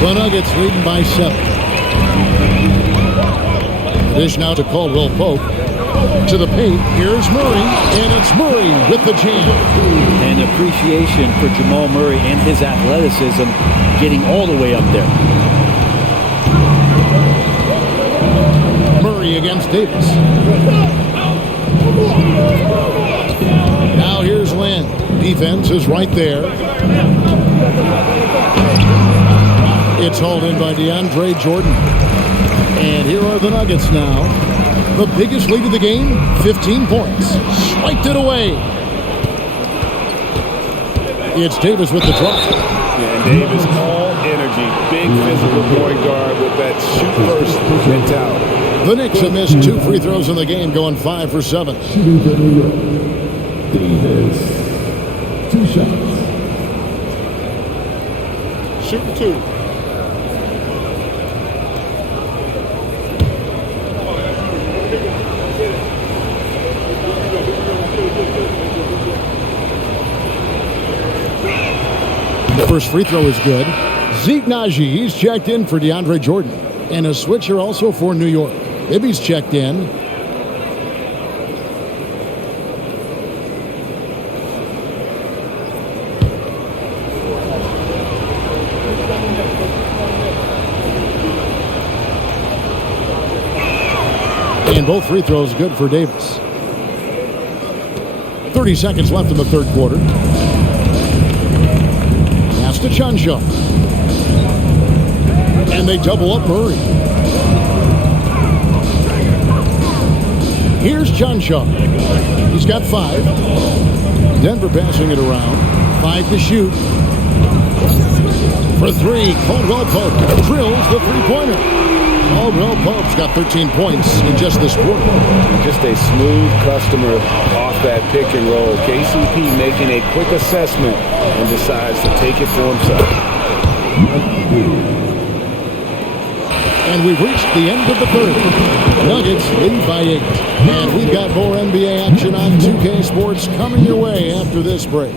The Nuggets leading by 7. Dish now to Caldwell Pope. To the paint, here's Murray, and it's Murray with the jam. And appreciation for Jamal Murray and his athleticism getting all the way up there. Murray against Davis. Now here's Lynn. Defense is right there. It's hauled in by DeAndre Jordan. And here are the Nuggets now. The biggest lead of the game, 15 points. Swiped it away. It's Davis with the drop. And Davis, all energy, big physical point guard with that shoot-first mentality. The Knicks have missed 2 free throws in the game, going 5 for 7. Shooting for New York. Davis. 2 shots. Shooting 2. The first free throw is good. Zeke Najee, he's checked in for DeAndre Jordan. And a switcher also for New York. Ibby's checked in. And both free throws good for Davis. 30 seconds left in the 3rd quarter. Pass to Chuncho. And they double up Murray. Here's Chuncho. He's got 5. Denver passing it around. 5 to shoot. For 3, Caldwell Pope drills the three-pointer. Caldwell Pope's got 13 points in just this quarter. Just a smooth customer off that pick and roll. KCP making a quick assessment and decides to take it for himself. And we've reached the end of the third. Nuggets lead by 8. And we've got more NBA action on 2K Sports coming your way after this break.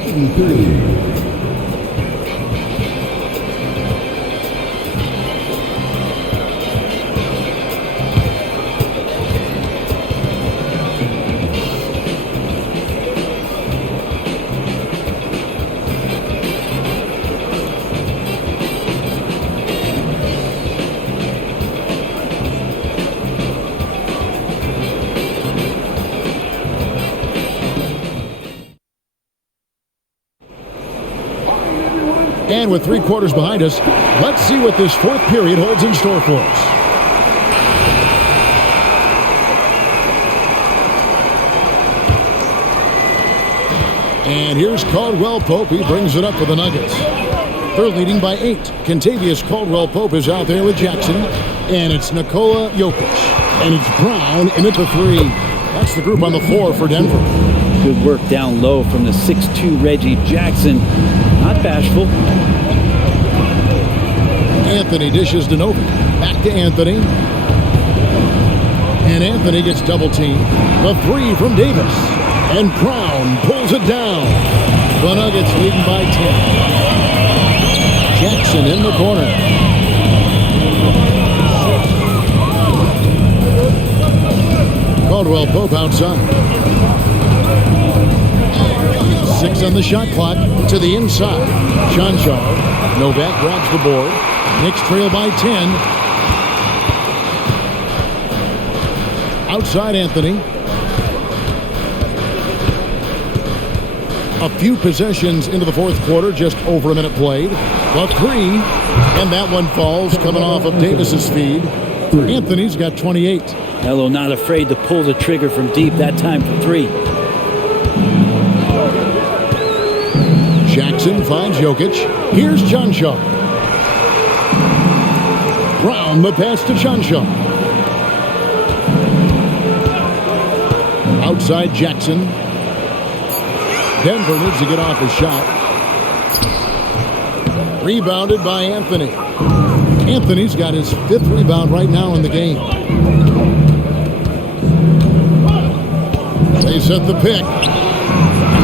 And with 3 quarters behind us, let's see what this fourth period holds in store for us. And here's Caldwell Pope. He brings it up for the Nuggets. They're leading by 8. Contavious Caldwell Pope is out there with Jackson. And it's Nikola Jokic. And it's Brown in at the 3. That's the group on the floor for Denver. Good work down low from the 6'2 Reggie Jackson. Not bashful. Anthony dishes to Novi. Back to Anthony. And Anthony gets double-teamed. The 3 from Davis. And Brown pulls it down. The Nuggets leading by 10. Jackson in the corner. Caldwell Pope outside. 6 on the shot clock to the inside. Shanshaw. Novak grabs the board. Knicks trail by 10. Outside Anthony. A few possessions into the fourth quarter, just over a minute played. The 3, and that one falls coming off of Davis's feed. Anthony's got 28. Melo not afraid to pull the trigger from deep, that time for 3. Jackson finds Jokic. Here's Shanshaw. Brown the pass to Shanshaw. Outside Jackson. Denver needs to get off his shot. Rebounded by Anthony. Anthony's got his 5th rebound right now in the game. They set the pick.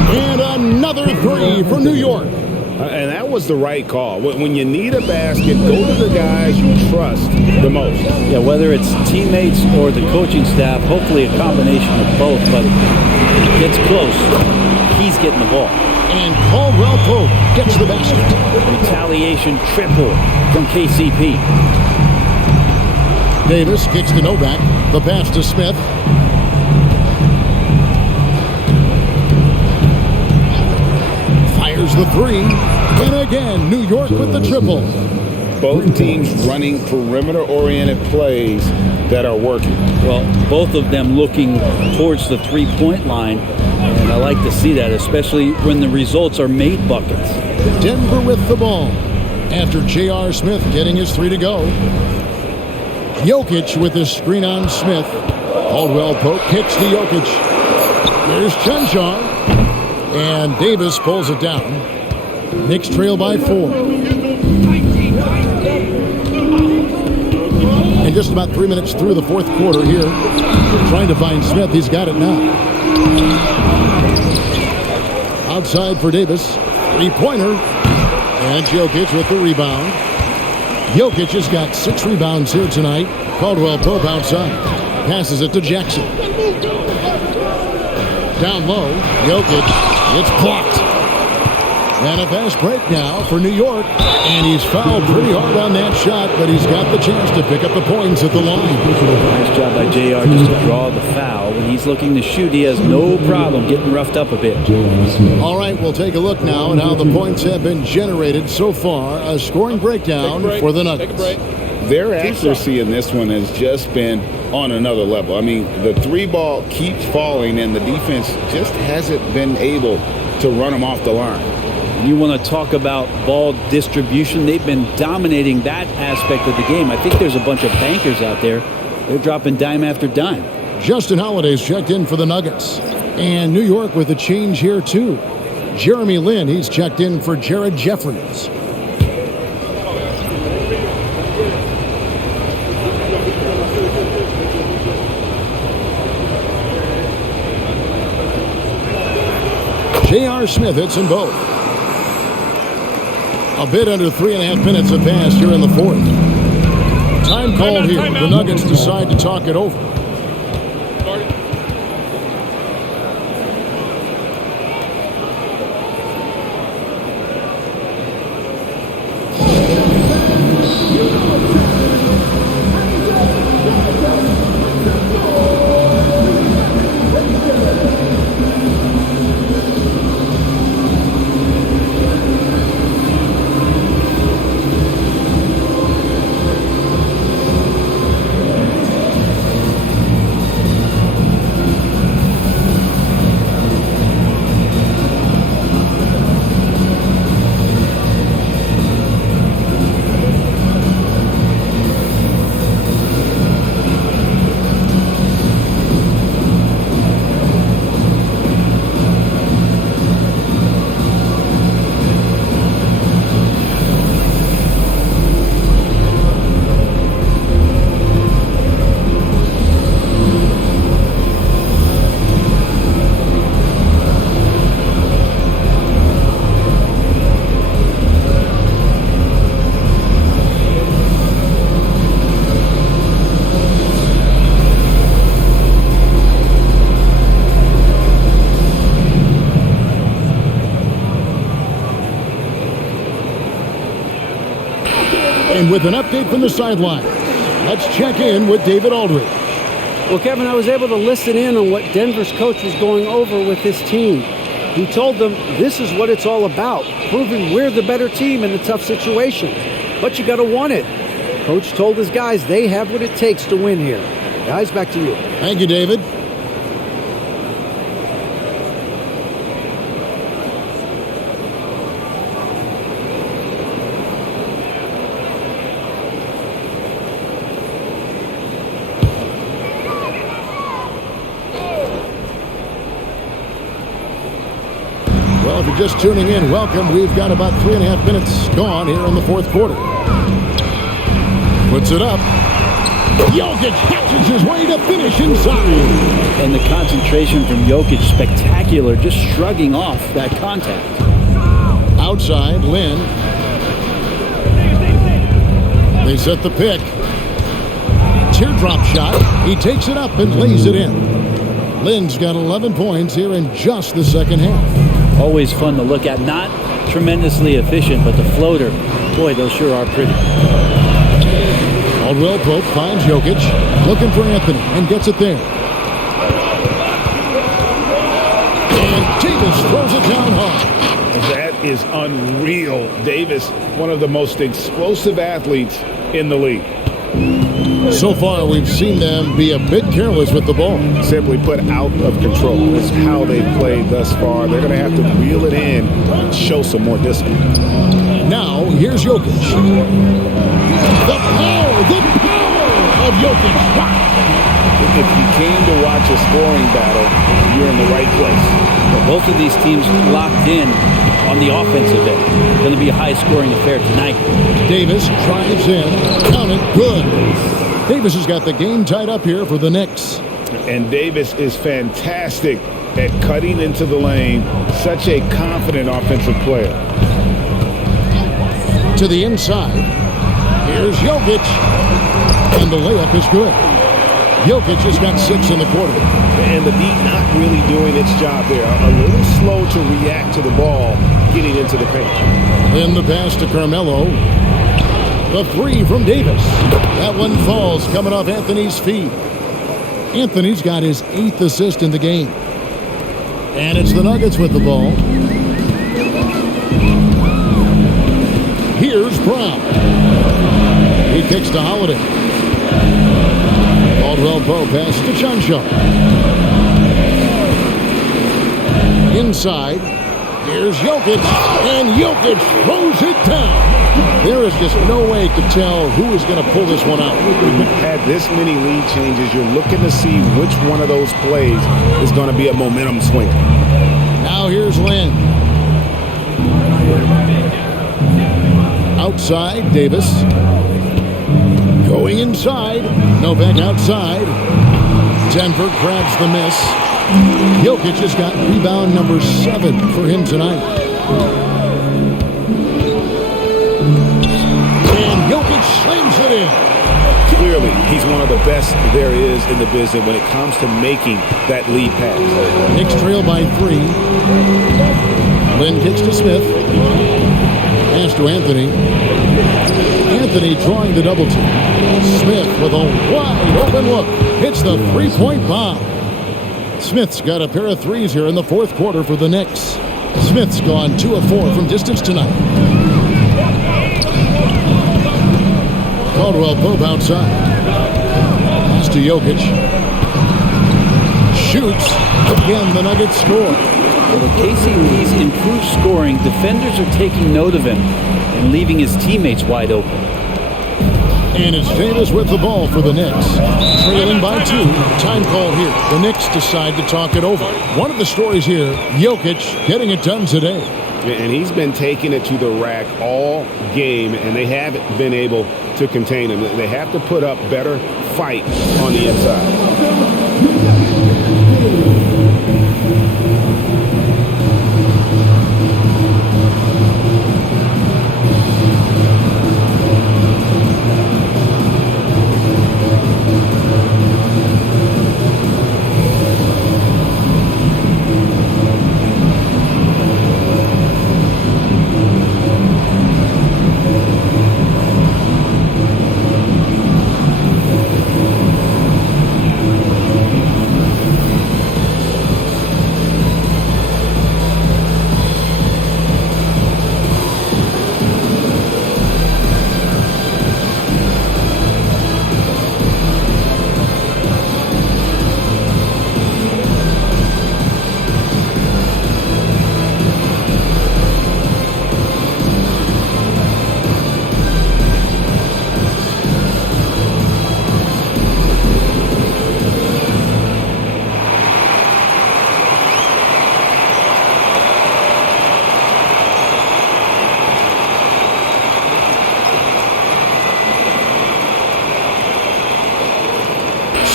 And another 3 for New York. And that was the right call. When you need a basket, go to the guys you trust the most. Yeah, whether it's teammates or the coaching staff, hopefully a combination of both, but it gets close. He's getting the ball. And Caldwell Pope gets the basket. Retaliation triple from KCP. Davis kicks to Novak. The pass to Smith. Fires the 3. And again, New York with the triple. Both teams running perimeter-oriented plays that are working. Well, both of them looking towards the three-point line. And I like to see that, especially when the results are made buckets. Denver with the ball. After J.R. Smith getting his 3 to go. Jokic with his screen on Smith. Caldwell Pope kicks to Jokic. There's Shanshaw. And Davis pulls it down. Knicks trail by 4. And just about 3 minutes through the fourth quarter here. Trying to find Smith. He's got it now. Outside for Davis. 3-pointer. And Jokic with the rebound. Jokic has got 6 rebounds here tonight. Caldwell Pope outside. Passes it to Jackson. Down low. Jokic. It's blocked. And a fast break now for New York. And he's fouled pretty hard on that shot, but he's got the chance to pick up the points at the line. Nice job by JR just to draw the foul. When he's looking to shoot, he has no problem getting roughed up a bit. All right, we'll take a look now at how the points have been generated so far. A scoring breakdown for the Nuggets. Their accuracy in this one has just been on another level. I mean, the 3 ball keeps falling, and the defense just hasn't been able to run them off the line. You want to talk about ball distribution. They've been dominating that aspect of the game. I think there's a bunch of bankers out there. They're dropping dime after dime. Justin Holiday's checked in for the Nuggets. And New York with a change here, too. Jeremy Lin, he's checked in for Jared Jeffries. J.R. Smith hits them both. A bit under 3.5 minutes have passed here in the fourth. Time called here. The Nuggets decide to talk it over. And with an update from the sideline, let's check in with David Aldridge. Well, Kevin, I was able to listen in on what Denver's coach was going over with his team. He told them this is what it's all about, proving we're the better team in a tough situation. But you got to want it. Coach told his guys they have what it takes to win here. Guys, back to you. Thank you, David. Well, if you're just tuning in, welcome. We've got about 3.5 minutes gone here in the fourth quarter. Puts it up. Jokic catches his way to finish inside. And the concentration from Jokic, spectacular, just shrugging off that contact. Outside, Lynn. They set the pick. Teardrop shot. He takes it up and lays it in. Lynn's got 11 points here in just the second half. Always fun to look at. Not tremendously efficient, but the floater, boy, those sure are pretty. Caldwell Pope finds Jokic, looking for Anthony, and gets it there. And Davis throws it down hard. That is unreal. Davis, one of the most explosive athletes in the league. So far, we've seen them be a bit careless with the ball. Simply put, out of control. That's how they've played thus far. They're going to have to reel it in and show some more discipline. Now, here's Jokic. The power of Jokic. Wow. If you came to watch a scoring battle, you're in the right place. Well, both of these teams locked in on the offensive end. Going to be a high-scoring affair tonight. Davis drives in. Count it. Good. Davis has got the game tied up here for the Knicks. And Davis is fantastic at cutting into the lane. Such a confident offensive player. To the inside. Here's Jokic. And the layup is good. Jokic has got 6 in the quarter. And the D not really doing its job there. A little slow to react to the ball getting into the paint. Then the pass to Carmelo. The three from Davis. That one falls coming off Anthony's feet. Anthony's got his 8th assist in the game. And it's the Nuggets with the ball. Here's Brown. He kicks to Holiday. Caldwell Pope pass to Chanshaw. Inside. Here's Jokic. And Jokic throws it down. There is just no way to tell who is going to pull this one out. When you've had this many lead changes, you're looking to see which one of those plays is going to be a momentum swinger. Now here's Lynn. Outside, Davis. Going inside. Novak outside. Denver grabs the miss. Jokic has got rebound number 7 for him tonight. And Jokic slams it in. Clearly, he's one of the best there is in the business when it comes to making that lead pass. Knicks trail by 3. Lynn kicks to Smith. Pass to Anthony. Anthony drawing the double team. Smith with a wide open look. Hits the three-point bomb. Smith's got a pair of threes here in the fourth quarter for the Knicks. Smith's gone 2 of 4 from distance tonight. Caldwell Pope outside. Pass to Jokic. Shoots. Again, the Nuggets score. Well, KC needs improved scoring. Defenders are taking note of him and leaving his teammates wide open. And it's Davis with the ball for the Knicks. Trailing by 2. Time call here. The Knicks decide to talk it over. One of the stories here, Jokic getting it done today. And he's been taking it to the rack all game, and they haven't been able to contain him. They have to put up better fight on the inside.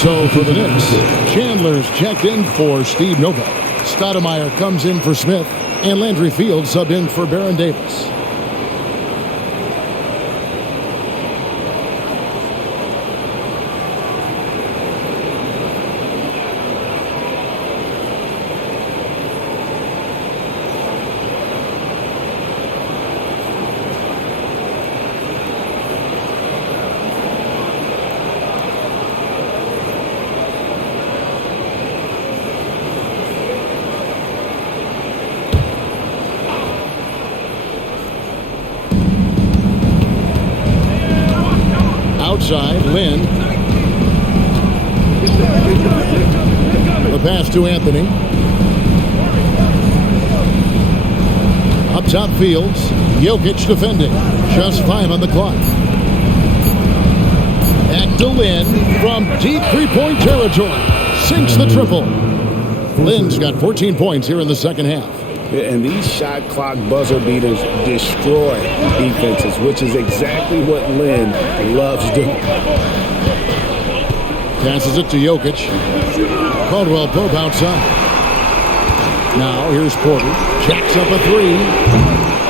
So for the Knicks, Chandler's checked in for Steve Novak. Stoudemire comes in for Smith, and Landry Fields sub in for Baron Davis. Outside, Lynn. The pass to Anthony. Up top, Fields. Jokic defending. Just 5 on the clock. Back to Lynn from deep three-point territory. Sinks the triple. Lynn's got 14 points here in the second half. And these shot clock buzzer beaters destroy defenses, which is exactly what Lynn loves doing. Passes it to Jokic. Caldwell Pope outside. Now here's Porter. Jacks up a 3.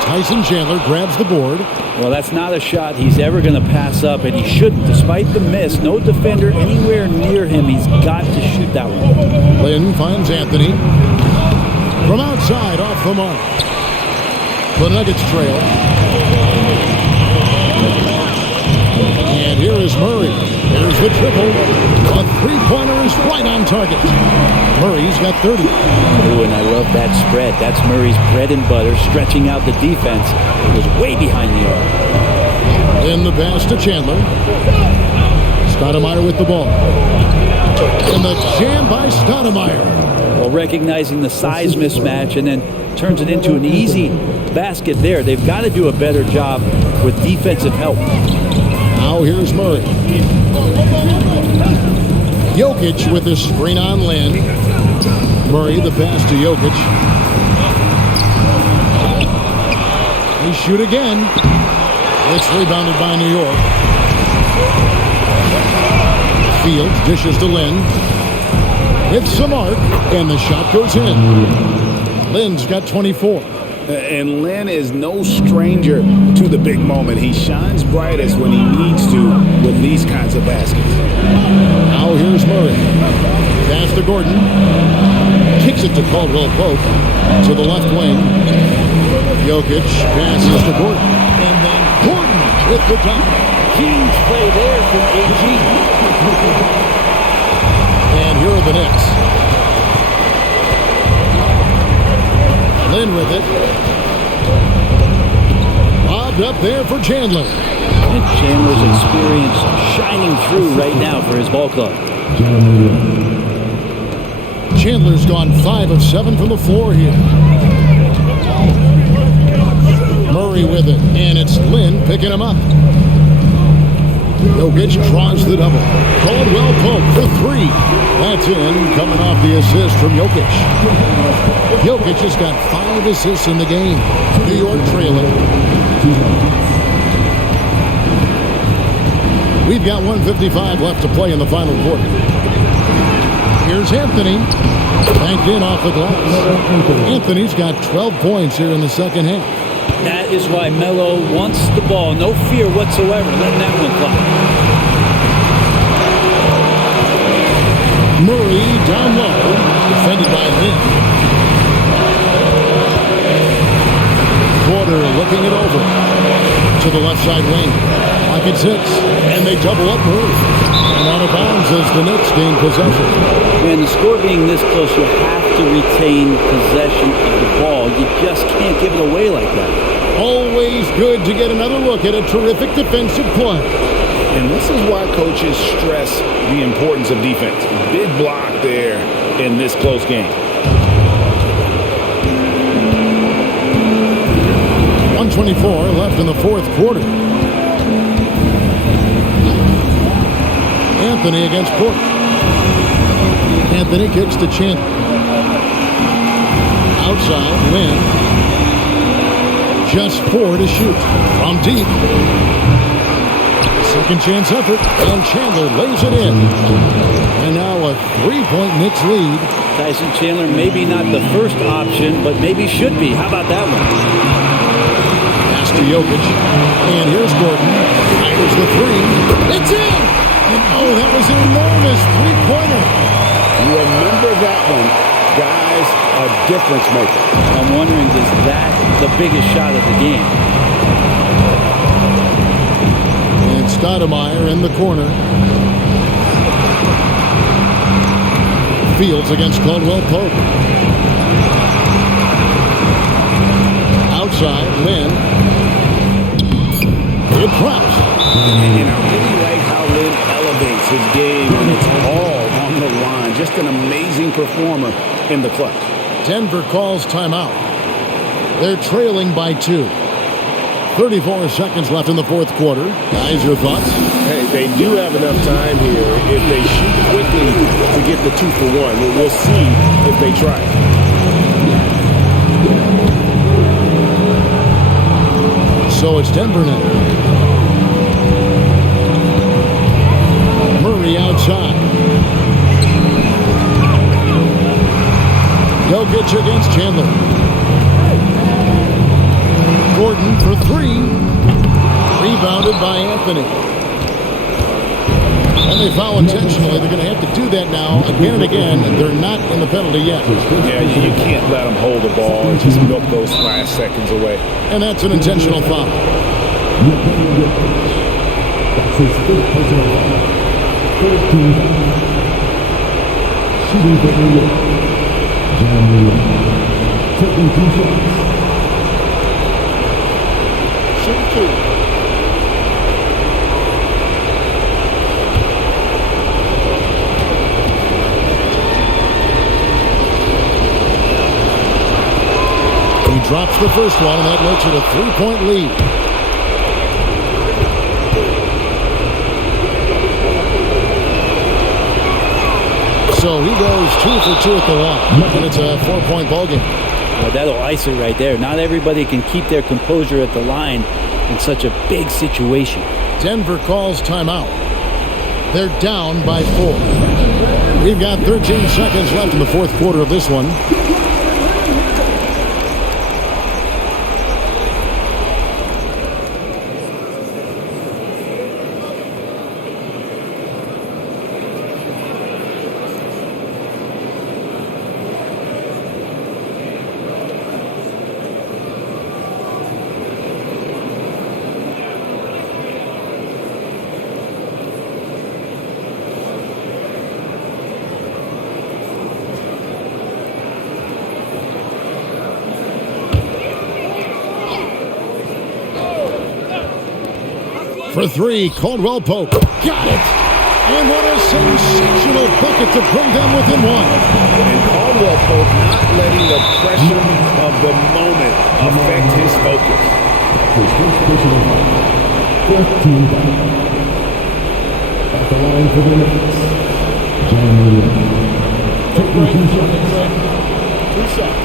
Tyson Chandler grabs the board. Well, that's not a shot he's ever going to pass up, and he shouldn't. Despite the miss, no defender anywhere near him. He's got to shoot that one. Lynn finds Anthony. From outside, off the mark. The Nuggets trail. And here is Murray. There's the triple. A three-pointer is right on target. Murray's got 30. Ooh, and I love that spread. That's Murray's bread and butter, stretching out the defense. It was way behind the arc. Then the pass to Chandler. Stoudemire with the ball. And the jam by Stoudemire. Well, recognizing the size mismatch and then turns it into an easy basket there. They've got to do a better job with defensive help. Now here's Murray. Jokic with the screen on Lynn. Murray the pass to Jokic. They shoot again. It's rebounded by New York. Fields dishes to Lynn. hits the mark, and the shot goes in. Lynn's got 24. And Lynn is no stranger to the big moment. He shines brightest when he needs to with these kinds of baskets. Now here's Murray. Pass to Gordon. Kicks it to Caldwell Pope to the left wing. Jokic passes to Gordon. And then Gordon with the dunk. Huge play there from AG. And here are the Knicks. Lynn with it. Lobbed up there for Chandler. And Chandler's experience shining through right now for his ball club. Chandler's gone 5 of 7 from the floor here. Murray with it, and it's Lynn picking him up. Jokic draws the double. Caldwell Pope for 3. That's in, coming off the assist from Jokic. Jokic has got 5 assists in the game. New York trailing. We've got 1:55 left to play in the final quarter. Here's Anthony. Banked in off the glass. Anthony's got 12 points here in the second half. That is why Melo wants the ball. No fear whatsoever. Letting that one fly. Murray down low. Defended by Lynn. Porter looking it over. To the left side wing. Rockets hits. And they double up Murray. And out of bounds as the Knicks gain possession. And the score being this close, you have to retain possession of the ball. You just can't give it away like that. Always good to get another look at a terrific defensive play. And this is why coaches stress the importance of defense. Big block there in this close game. 1:24 left in the fourth quarter. Anthony against Porter. Anthony kicks to Chandler. Outside, Lynn. Just 4 to shoot. From deep. Second chance effort, and Chandler lays it in. And now a 3-point Knicks lead. Tyson Chandler, maybe not the first option, but maybe should be. How about that one? Pass to Jokic. And here's Gordon. Fires the 3. It's in! And oh, that was an enormous three-pointer. Remember that one. Guys, a difference maker. I'm wondering, is that the biggest shot of the game? And Stoudemire in the corner. Fields against Caldwell Pope. Outside, Lynn. It drops. And I really like how Lynn elevates his game, and it's all on the line. Just an amazing performer in the clutch. Denver calls timeout. They're trailing by 2. 34 seconds left in the fourth quarter. Guys, your thoughts? Hey, they do have enough time here if they shoot quickly to get the 2 for 1. We'll see if they try. So it's Denver now. Murray outside. Jokic against Chandler. Gordon for 3. Rebounded by Anthony. And they foul intentionally. They're going to have to do that now again and again. They're not in the penalty yet. Yeah, you can't let them hold the ball and just milk those last seconds away. And that's an intentional foul. That's his fifth personal foul. 14 fouls. Shooting for New York. John Wall. Taking 2 shots. Shoot 2. He drops the first one, and that makes it a 3-point lead. So he goes 2 for 2 at the line, and it's a 4-point ball game. Well, that'll ice it right there. Not everybody can keep their composure at the line in such a big situation. Denver calls timeout. They're down by 4. We've got 13 seconds left in the fourth quarter of this one. For 3, Caldwell Pope. Got it! And what a sensational bucket to bring them within 1. And Caldwell Pope not letting the pressure of the moment affect his focus. His first personal foul. 14 foul. At the line for the Knicks, John taking 2 shots. 2 shots.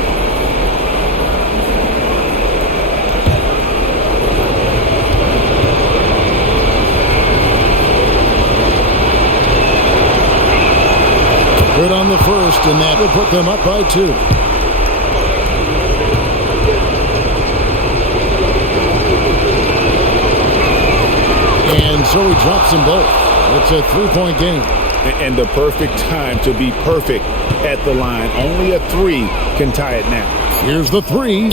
Good on the first, and that will put them up by 2. And so he drops them both. It's a 3-point game. And the perfect time to be perfect at the line. Only a 3 can tie it now. Here's the 3.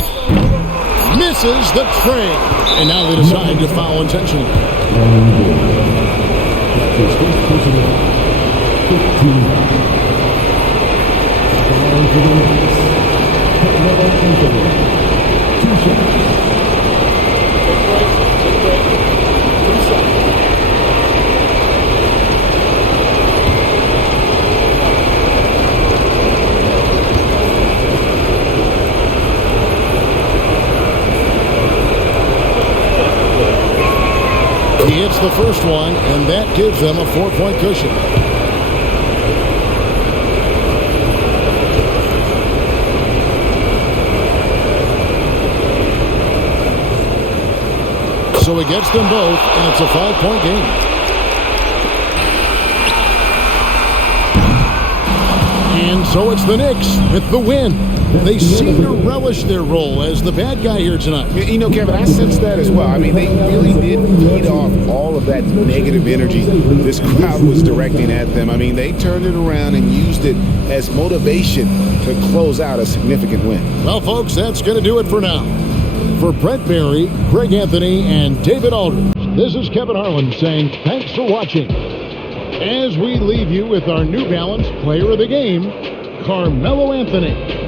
Misses the tray. And now they decide to foul intentionally. His first personal foul. 15. At the line for the Knicks, Caldwell Pope. 2 shots. He hits the first one, and that gives them a 4-point cushion. So he gets them both, and it's a 5-point game. And so it's the Knicks with the win. They seem to relish their role as the bad guy here tonight. You know, Kevin, I sense that as well. I mean, they really did feed off all of that negative energy this crowd was directing at them. I mean, they turned it around and used it as motivation to close out a significant win. Well, folks, that's going to do it for now. For Brent Barry, Greg Anthony, and David Aldridge, this is Kevin Harlan saying thanks for watching. As we leave you with our New Balance Player of the Game, Carmelo Anthony.